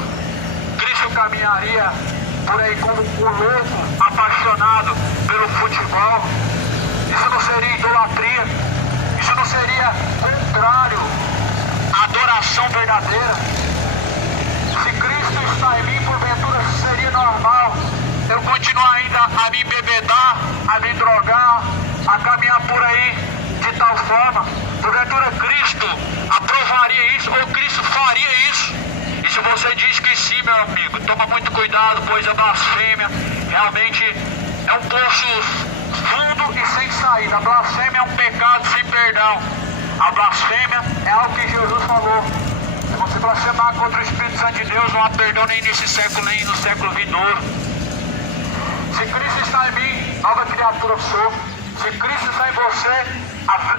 Cristo caminharia por aí como um louco apaixonado pelo futebol? Isso não seria idolatria? Isso não seria contrário à adoração verdadeira? Se Cristo está em mim, porventura seria normal eu continuar ainda a me embebedar, a me drogar, a caminhar por aí de tal forma? Porventura Cristo aprovaria isso, ou Cristo faria isso? E se você diz que sim, meu amigo, toma muito cuidado, pois a blasfêmia realmente é um poço fundo e sem saída. A blasfêmia é um pecado sem perdão. A blasfêmia é algo que Jesus falou: se você blasfemar contra o Espírito Santo de Deus, não há perdão nem nesse século, nem no século vindouro. Se Cristo está em mim, nova criatura sou. Se Cristo está em você,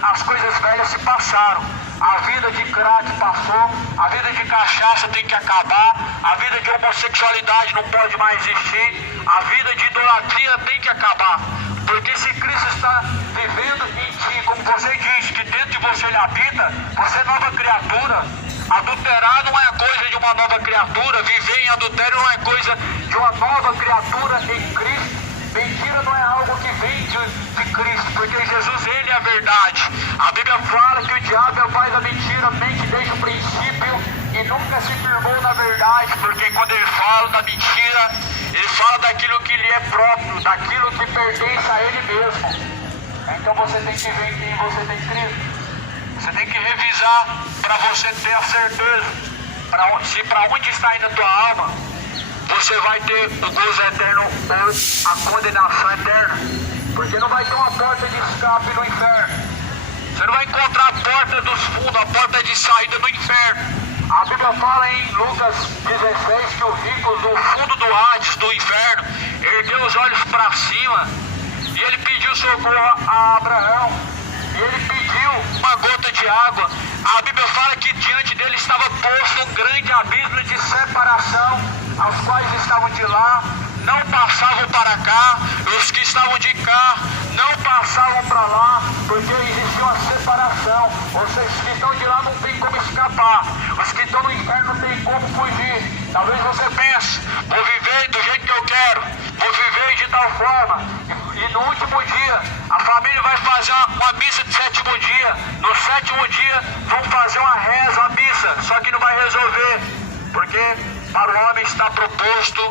as coisas velhas se passaram. A vida de crack passou, a vida de cachaça tem que acabar, a vida de homossexualidade não pode mais existir, a vida de idolatria tem que acabar. Porque se Cristo está vivendo em ti, como você diz, que dentro de você ele habita, você é nova criatura. Adulterar não é coisa de uma nova criatura, viver em adultério não é coisa de uma nova criatura em Cristo. Mentira não é algo que vem de Cristo, porque Jesus, ele é a verdade. A Bíblia fala que o diabo é o pai da mentira, mente desde o princípio e nunca se firmou na verdade, porque quando ele fala da mentira, ele fala daquilo que lhe é próprio, daquilo que pertence a ele mesmo. Então você tem que ver em quem você tem crido. Você tem que revisar para você ter a certeza se para onde está indo a tua alma você vai ter o gozo eterno ou a condenação eterna. Porque não vai ter uma porta de escape no inferno. Você não vai encontrar a porta dos fundos, a porta de saída no inferno. A Bíblia fala em Lucas 16 que o rico do fundo do Hades, do inferno, ergueu os olhos para cima e ele pediu socorro a Abraão. E ele pediu uma gota de água. A Bíblia fala que diante dele estava posto um grande abismo de separação. Os quais estavam de lá não passavam para cá, os que estavam de cá não passavam para lá, porque existia uma separação. Ou seja, os que estão de lá não tem como escapar, os que estão no inferno não tem como fugir. Talvez você pense: vou viver do jeito que eu quero, vou viver de tal forma, e no último dia a família vai fazer uma missa de sétimo dia, no sétimo dia vão fazer uma reza, uma missa, só que não vai resolver, porque para o homem está proposto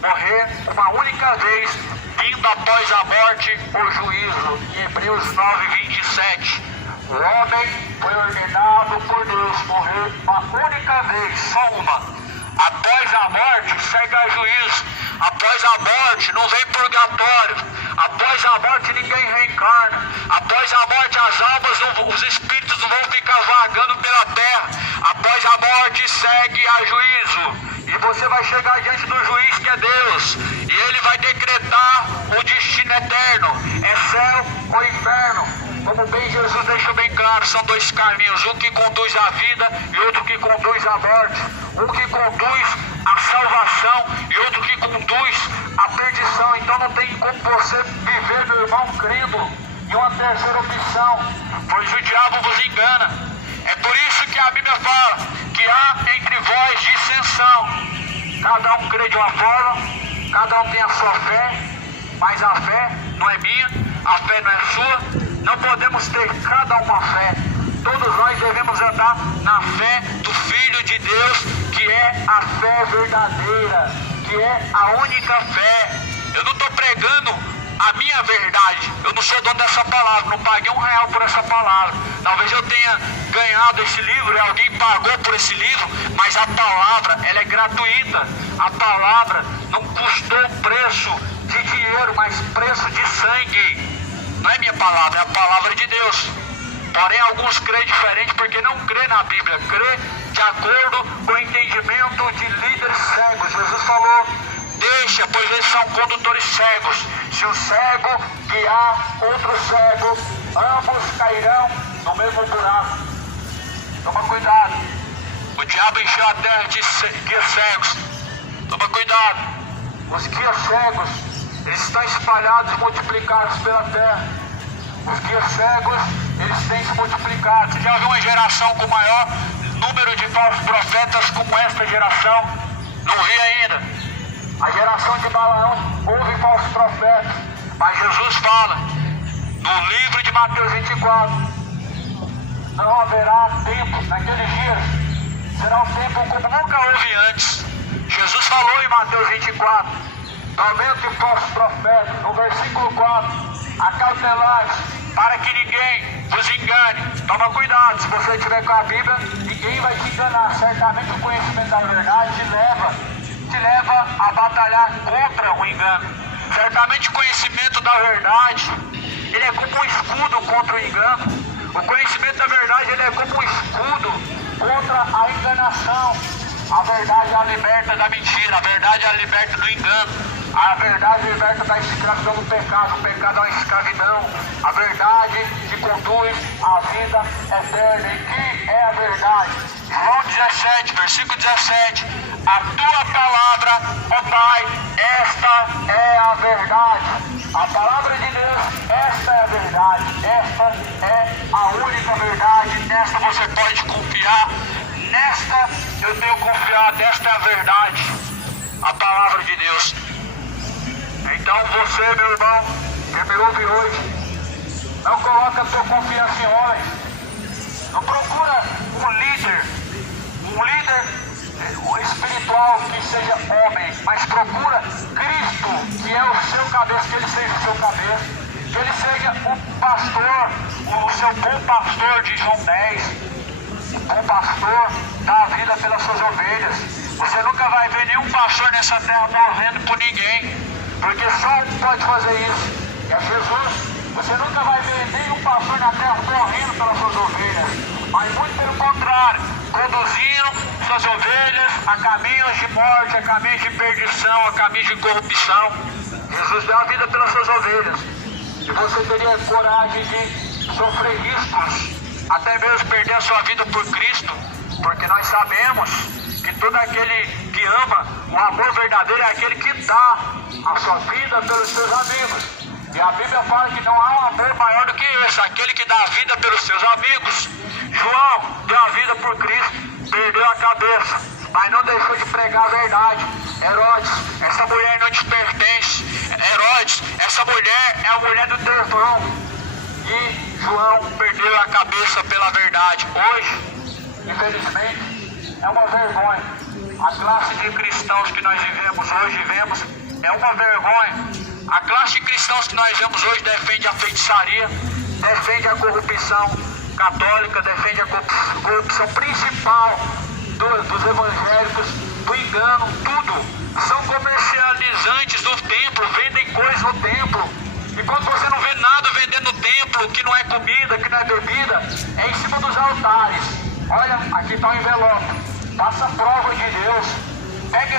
morrer uma única vez, vindo após a morte o juízo. Em Hebreus 9:27, o homem foi ordenado por Deus morrer uma única vez, só uma. Após a morte segue a juízo. Após a morte não vem purgatório. Após a morte ninguém reencarna. Após a morte as almas, os espíritos não vão ficar vagando pela terra. Após a morte segue a juízo. E você vai chegar diante do juiz que é Deus. E ele vai decretar o destino eterno. É céu ou inferno. Como bem Jesus deixou bem claro, são dois caminhos. Um que conduz à vida e outro que conduz à morte. Um que conduz à salvação e outro que conduz à perdição. Então não tem como você viver, meu irmão, crendo em uma terceira opção, pois o diabo vos engana. É por isso que a Bíblia fala que há entre vós dissensão. Cada um crê de uma forma, Cada um tem a sua fé, mas a fé não é minha, a fé não é sua. Não podemos ter cada uma fé. Todos nós devemos andar na fé do Filho de Deus, que é a fé verdadeira, que é a única fé. Eu não estou pregando a minha verdade, eu não sou dono dessa palavra, não paguei R$1 por essa palavra. Talvez eu tenha ganhado esse livro e alguém pagou por esse livro, mas a palavra, ela é gratuita. A palavra não custou preço de dinheiro, mas preço de sangue. Não é minha palavra, é a palavra de Deus. Porém, alguns creem diferente porque não crê na Bíblia, crê de acordo com o entendimento de líderes cegos. Jesus falou: deixa, pois eles são condutores cegos. Se o cego guiar outro cego, ambos cairão no mesmo buraco. Toma cuidado. O diabo encheu a terra de guias cegos. Toma cuidado. Os guias cegos, eles estão espalhados e multiplicados pela terra. Os guias cegos, eles têm se multiplicado. Você já viu uma geração com maior número de falsos profetas como esta geração? Não vi ainda. A geração de Balaão houve falsos profetas, mas Jesus fala no livro de Mateus 24: não haverá tempo naqueles dias, será um tempo como nunca houve antes. Jesus falou em Mateus 24: aumente falsos profetas. No versículo 4: acautelai para que ninguém vos engane. Toma cuidado, se você estiver com a Bíblia, ninguém vai te enganar. Certamente o conhecimento da verdade te leva a batalhar contra o engano. Certamente o conhecimento da verdade, ele é como um escudo contra o engano. O conhecimento da verdade, ele é como um escudo contra a enganação. A verdade é a liberta da mentira, a verdade é a liberta do engano. A verdade liberta da escravidão do pecado, o pecado é uma escravidão. A verdade te conduz à vida eterna. E que é a verdade? João 17, versículo 17: a tua palavra, ó Pai, esta é a verdade. A palavra de Deus, esta é a verdade. Esta é a única verdade. Nesta você pode confiar. Nesta eu tenho confiado. Esta é a verdade, a palavra de Deus. Então você, meu irmão, que me ouve hoje, não coloca a sua confiança em homens. Não procura um líder espiritual que seja homem, mas procura Cristo, que é o seu cabeça, que ele seja o seu cabeça, que ele seja o pastor, o seu bom pastor de João 10. O bom pastor dá a vida pelas suas ovelhas. Você nunca vai ver nenhum pastor nessa terra morrendo por ninguém, porque só um pode fazer isso, é Jesus. Você nunca vai ver nenhum pastor na terra morrendo pelas suas ovelhas, mas muito pelo contrário, conduzindo suas ovelhas a caminhos de morte, a caminhos de perdição, a caminhos de corrupção. Jesus deu a vida pelas suas ovelhas, e você teria coragem de sofrer riscos, até mesmo perder a sua vida por Cristo, porque nós sabemos que todo aquele que ama, o amor verdadeiro é aquele que dá a sua vida pelos seus amigos. E a Bíblia fala que não há um amor maior do que esse, aquele que dá a vida pelos seus amigos. João deu a vida por Cristo, perdeu a cabeça, mas não deixou de pregar a verdade. Herodes, essa mulher não te pertence. Herodes, essa mulher é a mulher do teu irmão. E João perdeu a cabeça pela verdade. Hoje, infelizmente, é uma vergonha. A classe de cristãos que nós vivemos hoje, é uma vergonha. A classe de cristãos que nós vemos hoje defende a feitiçaria, defende a corrupção católica, defende a corrupção principal dos evangélicos, do engano, tudo. São comercializantes do templo, vendem coisas no templo. Enquanto você não vê nada vendendo no templo, que não é comida, que não é bebida, é em cima dos altares. Olha, aqui está o envelope. Faça prova de Deus. Pega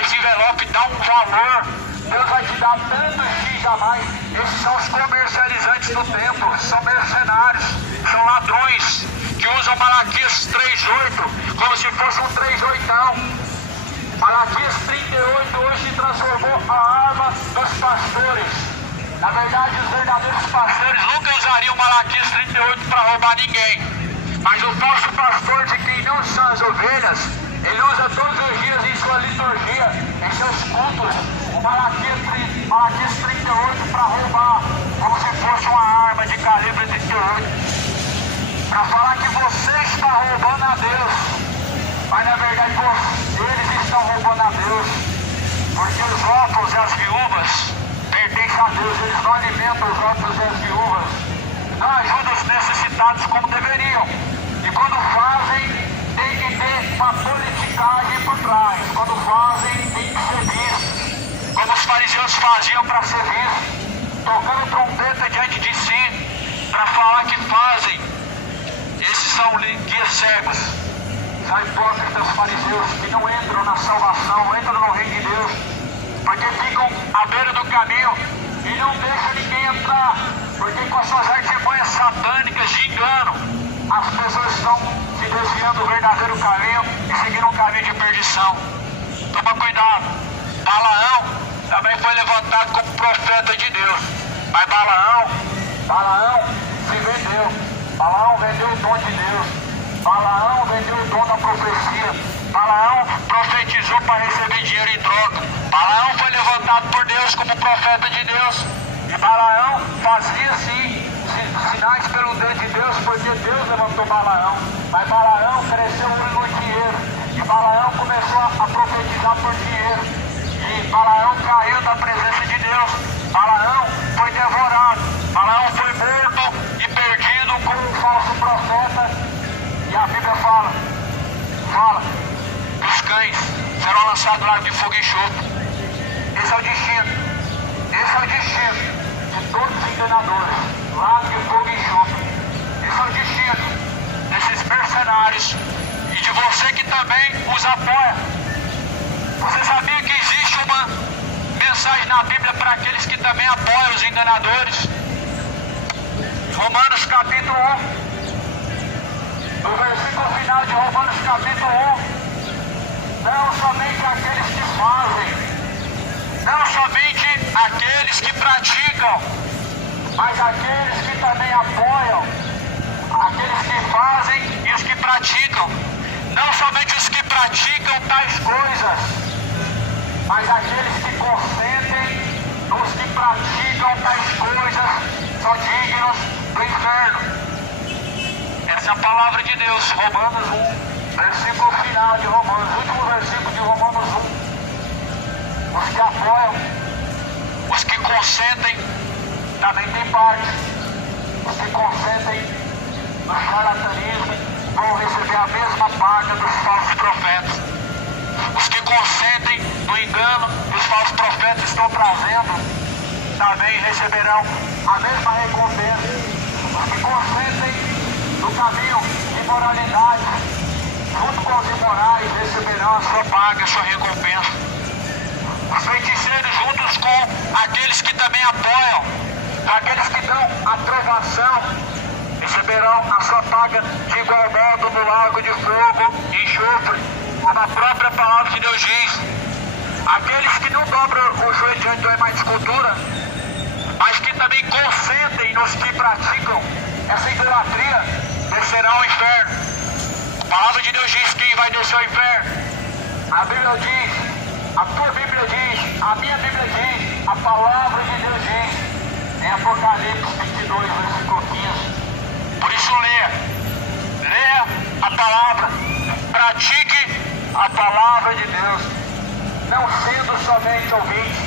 esse envelope, dá um valor. Deus vai te dar tanto X a mais. Esses são os comercializantes do templo. São mercenários, são ladrões que usam Malaquias 3:8 como se fosse um 3:8. Malaquias 38 hoje se transformou a arma dos pastores. Na verdade, os verdadeiros pastores nunca usariam Malaquias 38 para roubar ninguém. Mas o falso pastor, de quem não são as ovelhas, ele usa todos os dias em sua liturgia, em seus cultos, o Malaquias 38 para roubar, como se fosse uma arma de calibre 38. Para falar que você está roubando a Deus, mas na verdade eles estão roubando a Deus, porque os órfãos e as viúvas pertencem a Deus, eles não alimentam os órfãos e as viúvas, não ajudam os necessitados como deveriam, e quando fazem, tem que ter uma politicagem por trás, quando fazem, tem que ser vistos, como os fariseus faziam para ser vistos, tocando trombeta diante de si, para falar que fazem. Esses são guias cegos, são hipócritas fariseus que não entram na salvação, não entram no reino de Deus, porque ficam à beira do caminho e não deixam ninguém entrar, porque com as suas artimanhas satânicas de engano, as pessoas estão se desviando do verdadeiro caminho e seguindo um caminho de perdição. Toma cuidado. Balaão também foi levantado como profeta de Deus, mas Balaão se vendeu. Balaão vendeu o dom de Deus, Balaão vendeu o dom da profecia, Balaão profetizou para receber dinheiro em troca, Balaão foi levantado por Deus como profeta de Deus, e Balaão fazia sim sinais pelo dedo de Deus, porque Deus levantou Balaão, mas Balaão cresceu no dinheiro, e Balaão começou a profetizar por dinheiro, e Balaão caiu da presença de Deus, Balaão foi devorado, Balaão foi morto e perdido como um falso profeta, e a Bíblia fala, os cães serão lançados lá de fogo e enxofre. Esse é o destino de todos os enganadores, lá de fogo e enxofre. Esse é o destino desses mercenários e de você que também os apoia. Você sabia que existe uma mensagem na Bíblia para aqueles que também apoiam os enganadores? Romanos capítulo 1, no versículo final de Romanos capítulo 1, não somente aqueles que fazem, não somente aqueles que praticam, mas aqueles que também apoiam, aqueles que fazem e os que praticam, não somente os que praticam tais coisas, mas aqueles que consentem nos que praticam tais coisas são dignos do inferno. Essa é a palavra de Deus, Romanos 1, versículo final de Romanos, último versículo de Romanos 1. Os que apoiam, os que consentem, também têm parte. Os que consentem no charlatanismo vão receber a mesma parte dos falsos profetas. Os que consentem no engano que os falsos profetas estão trazendo, também receberão a mesma recompensa. Os que consentem no caminho de moralidade, junto com os imorais, receberão a sua paga, a sua recompensa. Os feiticeiros, juntos com aqueles que também apoiam, aqueles que dão aprovação, receberão a sua paga de igual modo no lago de fogo e enxofre, como a própria palavra de Deus diz. Aqueles que não dobram o joelho diante de uma escultura, mas que também consentem nos que praticam essa idolatria, descerão ao inferno. A palavra de Deus diz quem vai descer ao inferno. A Bíblia diz, a tua Bíblia diz, a minha Bíblia diz, a palavra de Deus diz, em Apocalipse 22, versículo 15. Por isso leia a palavra, pratique a palavra de Deus, não sendo somente ouvinte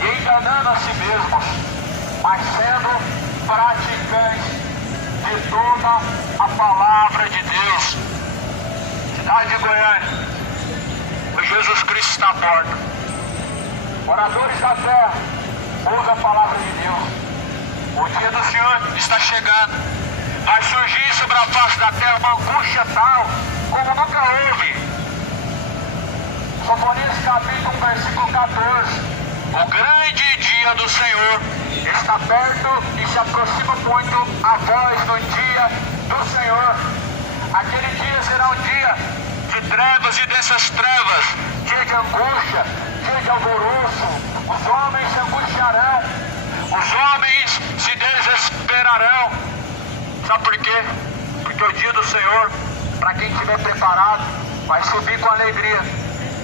e enganando a si mesmos, mas sendo praticantes de toda a palavra de Deus. Cidade de Goiânia, o Jesus Cristo está à porta. Moradores da terra, ouça a palavra de Deus. O dia do Senhor está chegando. Vai surgir sobre a face da terra uma angústia tal como nunca houve. Sofonias capítulo 1, versículo 14. O grande dia do Senhor está perto e se aproxima muito a voz do dia do Senhor. Aquele dia será um dia de trevas e dessas trevas, dia de angústia, dia de alvoroço. Os homens se angustiarão, os homens se desesperarão. Sabe por quê? Porque o dia do Senhor, para quem estiver preparado, vai subir com alegria.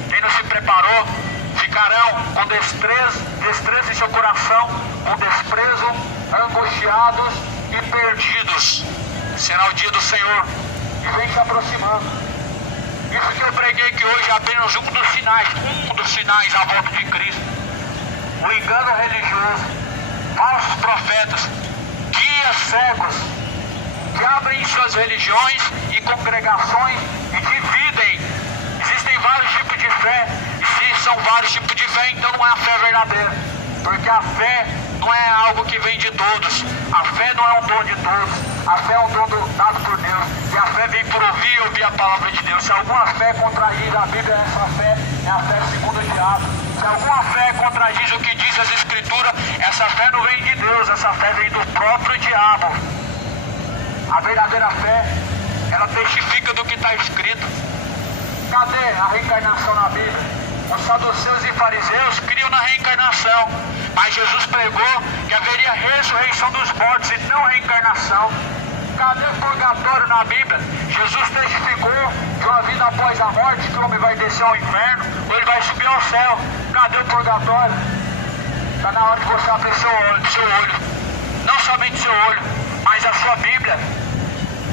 Quem não se preparou, fica ficarão com destreza em seu coração, com desprezo, angustiados e perdidos. Será o dia do Senhor e vem se aproximando. Isso que eu preguei que hoje é apenas um dos sinais à volta de Cristo. O engano religioso, falsos profetas, guias cegos, que abrem suas religiões e congregações e dividem. Existem vários tipos de fé, e se são vários tipos de fé, então não é a fé verdadeira. Porque a fé não é algo que vem de todos. A fé não é um dom de todos. A fé é um dom dado por Deus. E a fé vem por ouvir e ouvir a palavra de Deus. Se alguma fé contradiz a Bíblia, essa fé é a fé segundo o diabo. Se alguma fé contradiz o que diz as Escrituras, essa fé não vem de Deus, essa fé vem do próprio diabo. A verdadeira fé, ela testifica do que está escrito. Cadê a reencarnação na Bíblia? Os saduceus e fariseus criam na reencarnação, mas Jesus pregou que haveria ressurreição dos mortos e não reencarnação. Cadê o purgatório na Bíblia? Jesus testificou de uma vida após a morte, que o homem vai descer ao inferno ou ele vai subir ao céu. Cadê o purgatório? Está na hora de você abrir seu olho, não somente seu olho, mas a sua Bíblia.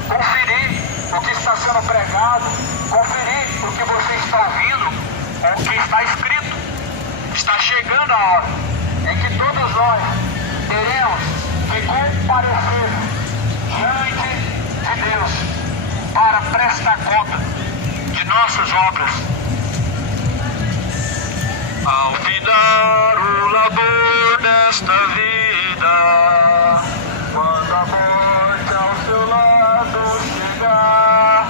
Conferir o que está sendo pregado, conferir o que você está ouvindo, o que está escrito. Está chegando a hora em que todos nós teremos que comparecer diante de Deus para prestar conta de nossas obras. Ao findar o labor desta vida, quando a morte ao seu lado chegar,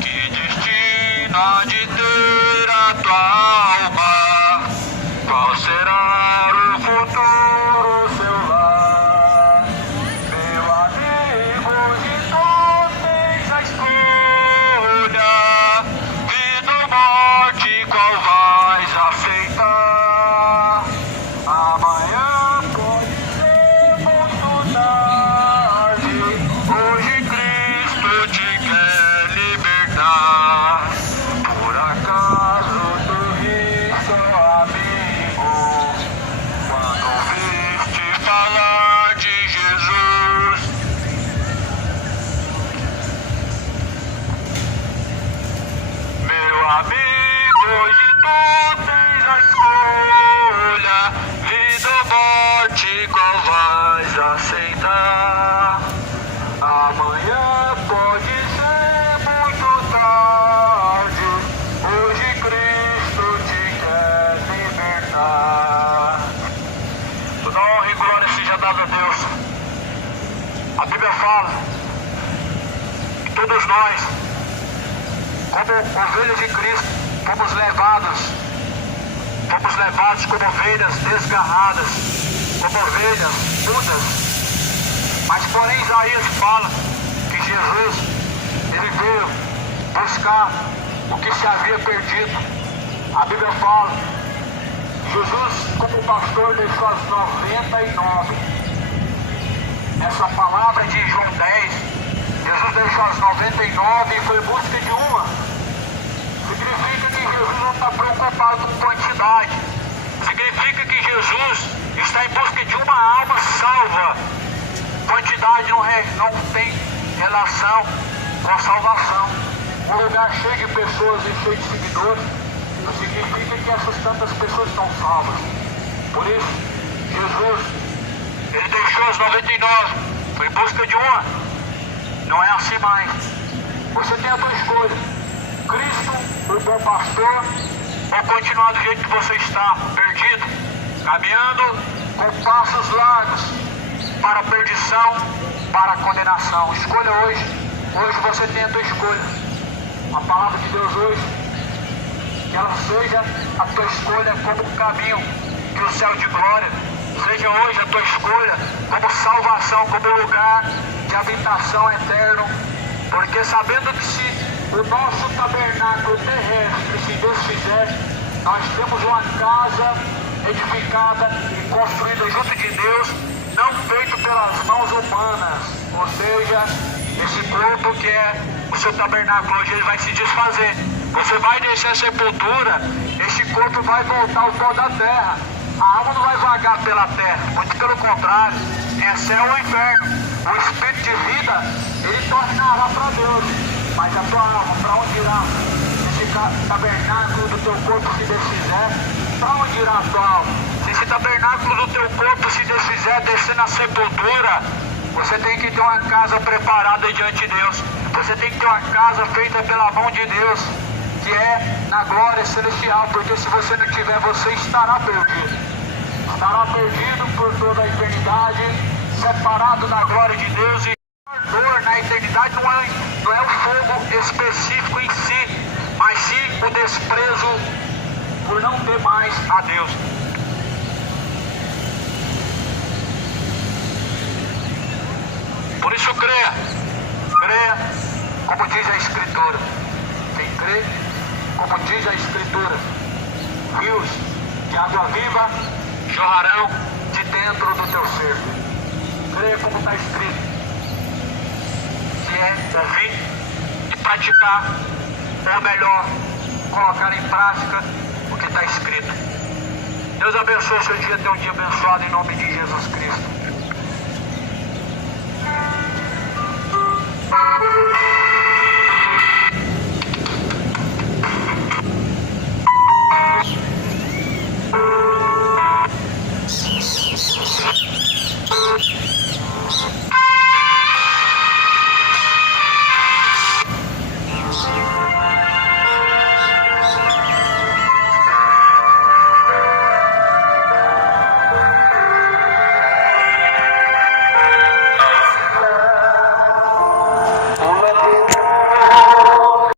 que destino há de ter a tua alma? Qual será o futuro seu lar? Meu amigo, hoje tu tens a escolha, vida ou morte, qual vais aceitar? Amanhã pode ser muito tarde, hoje Cristo te quer libertar. Por acaso tu ris, seu amigo, quando ouviste falar de Jesus? Meu amigo, hoje tu tens a escolha, vida ou morte, qual vais aceitar? Amanhã pode ser muito tarde, hoje Cristo te quer libertar. Toda honra e glória seja dada a Deus. A Bíblia fala que todos nós, como ovelhas de Cristo, fomos levados como ovelhas desgarradas, como ovelhas mudas. Mas porém Isaías fala que Jesus, ele veio buscar o que se havia perdido. A Bíblia fala, Jesus como pastor deixou as 99. Essa palavra de João 10, Jesus deixou as 99 e foi em busca de uma. Significa que Jesus não está preocupado com quantidade. Significa que Jesus está em busca de uma alma salva. Quantidade não tem relação com a salvação. Um lugar cheio de pessoas e cheio de seguidores não significa que essas tantas pessoas estão salvas. Por isso, Jesus, ele deixou as 99, foi em busca de uma. Não é assim mais. Você tem a tua escolha: Cristo, o bom pastor, ou continuar do jeito que você está, perdido, caminhando com passos largos para a perdição, para a condenação. Escolha hoje. Hoje você tem a tua escolha. A palavra de Deus hoje, que ela seja a tua escolha como caminho que o céu de glória. Seja hoje a tua escolha como salvação, como lugar de habitação eterno. Porque sabendo que se o nosso tabernáculo terrestre se desfizer, nós temos uma casa edificada e construída junto de Deus, não feito pelas mãos humanas. Ou seja, esse corpo que é o seu tabernáculo, hoje ele vai se desfazer. Você vai descer a sepultura, esse corpo vai voltar ao pó da terra. A alma não vai vagar pela terra, muito pelo contrário, é céu ou inferno. O espírito de vida, ele tornará para Deus, mas a tua alma, para onde irá? Esse tabernáculo do teu corpo se desfizer, para onde irá a tua alma? Se esse tabernáculo do teu corpo se desfizer, descer na sepultura, você tem que ter uma casa preparada diante de Deus. Você tem que ter uma casa feita pela mão de Deus, que é na glória celestial, porque se você não tiver, você estará perdido. Estará perdido por toda a eternidade, separado da glória de Deus. E a dor na eternidade não é o fogo específico em si, mas sim o desprezo por não ter mais a Deus. Por isso creia, como diz a Escritura. Quem crê, como diz a Escritura, rios de água viva jorrarão de dentro do teu ser. Creia como está escrito, que é ouvir e praticar, ou melhor, colocar em prática o que está escrito. Deus abençoe o seu dia, tenha um dia abençoado em nome de Jesus Cristo.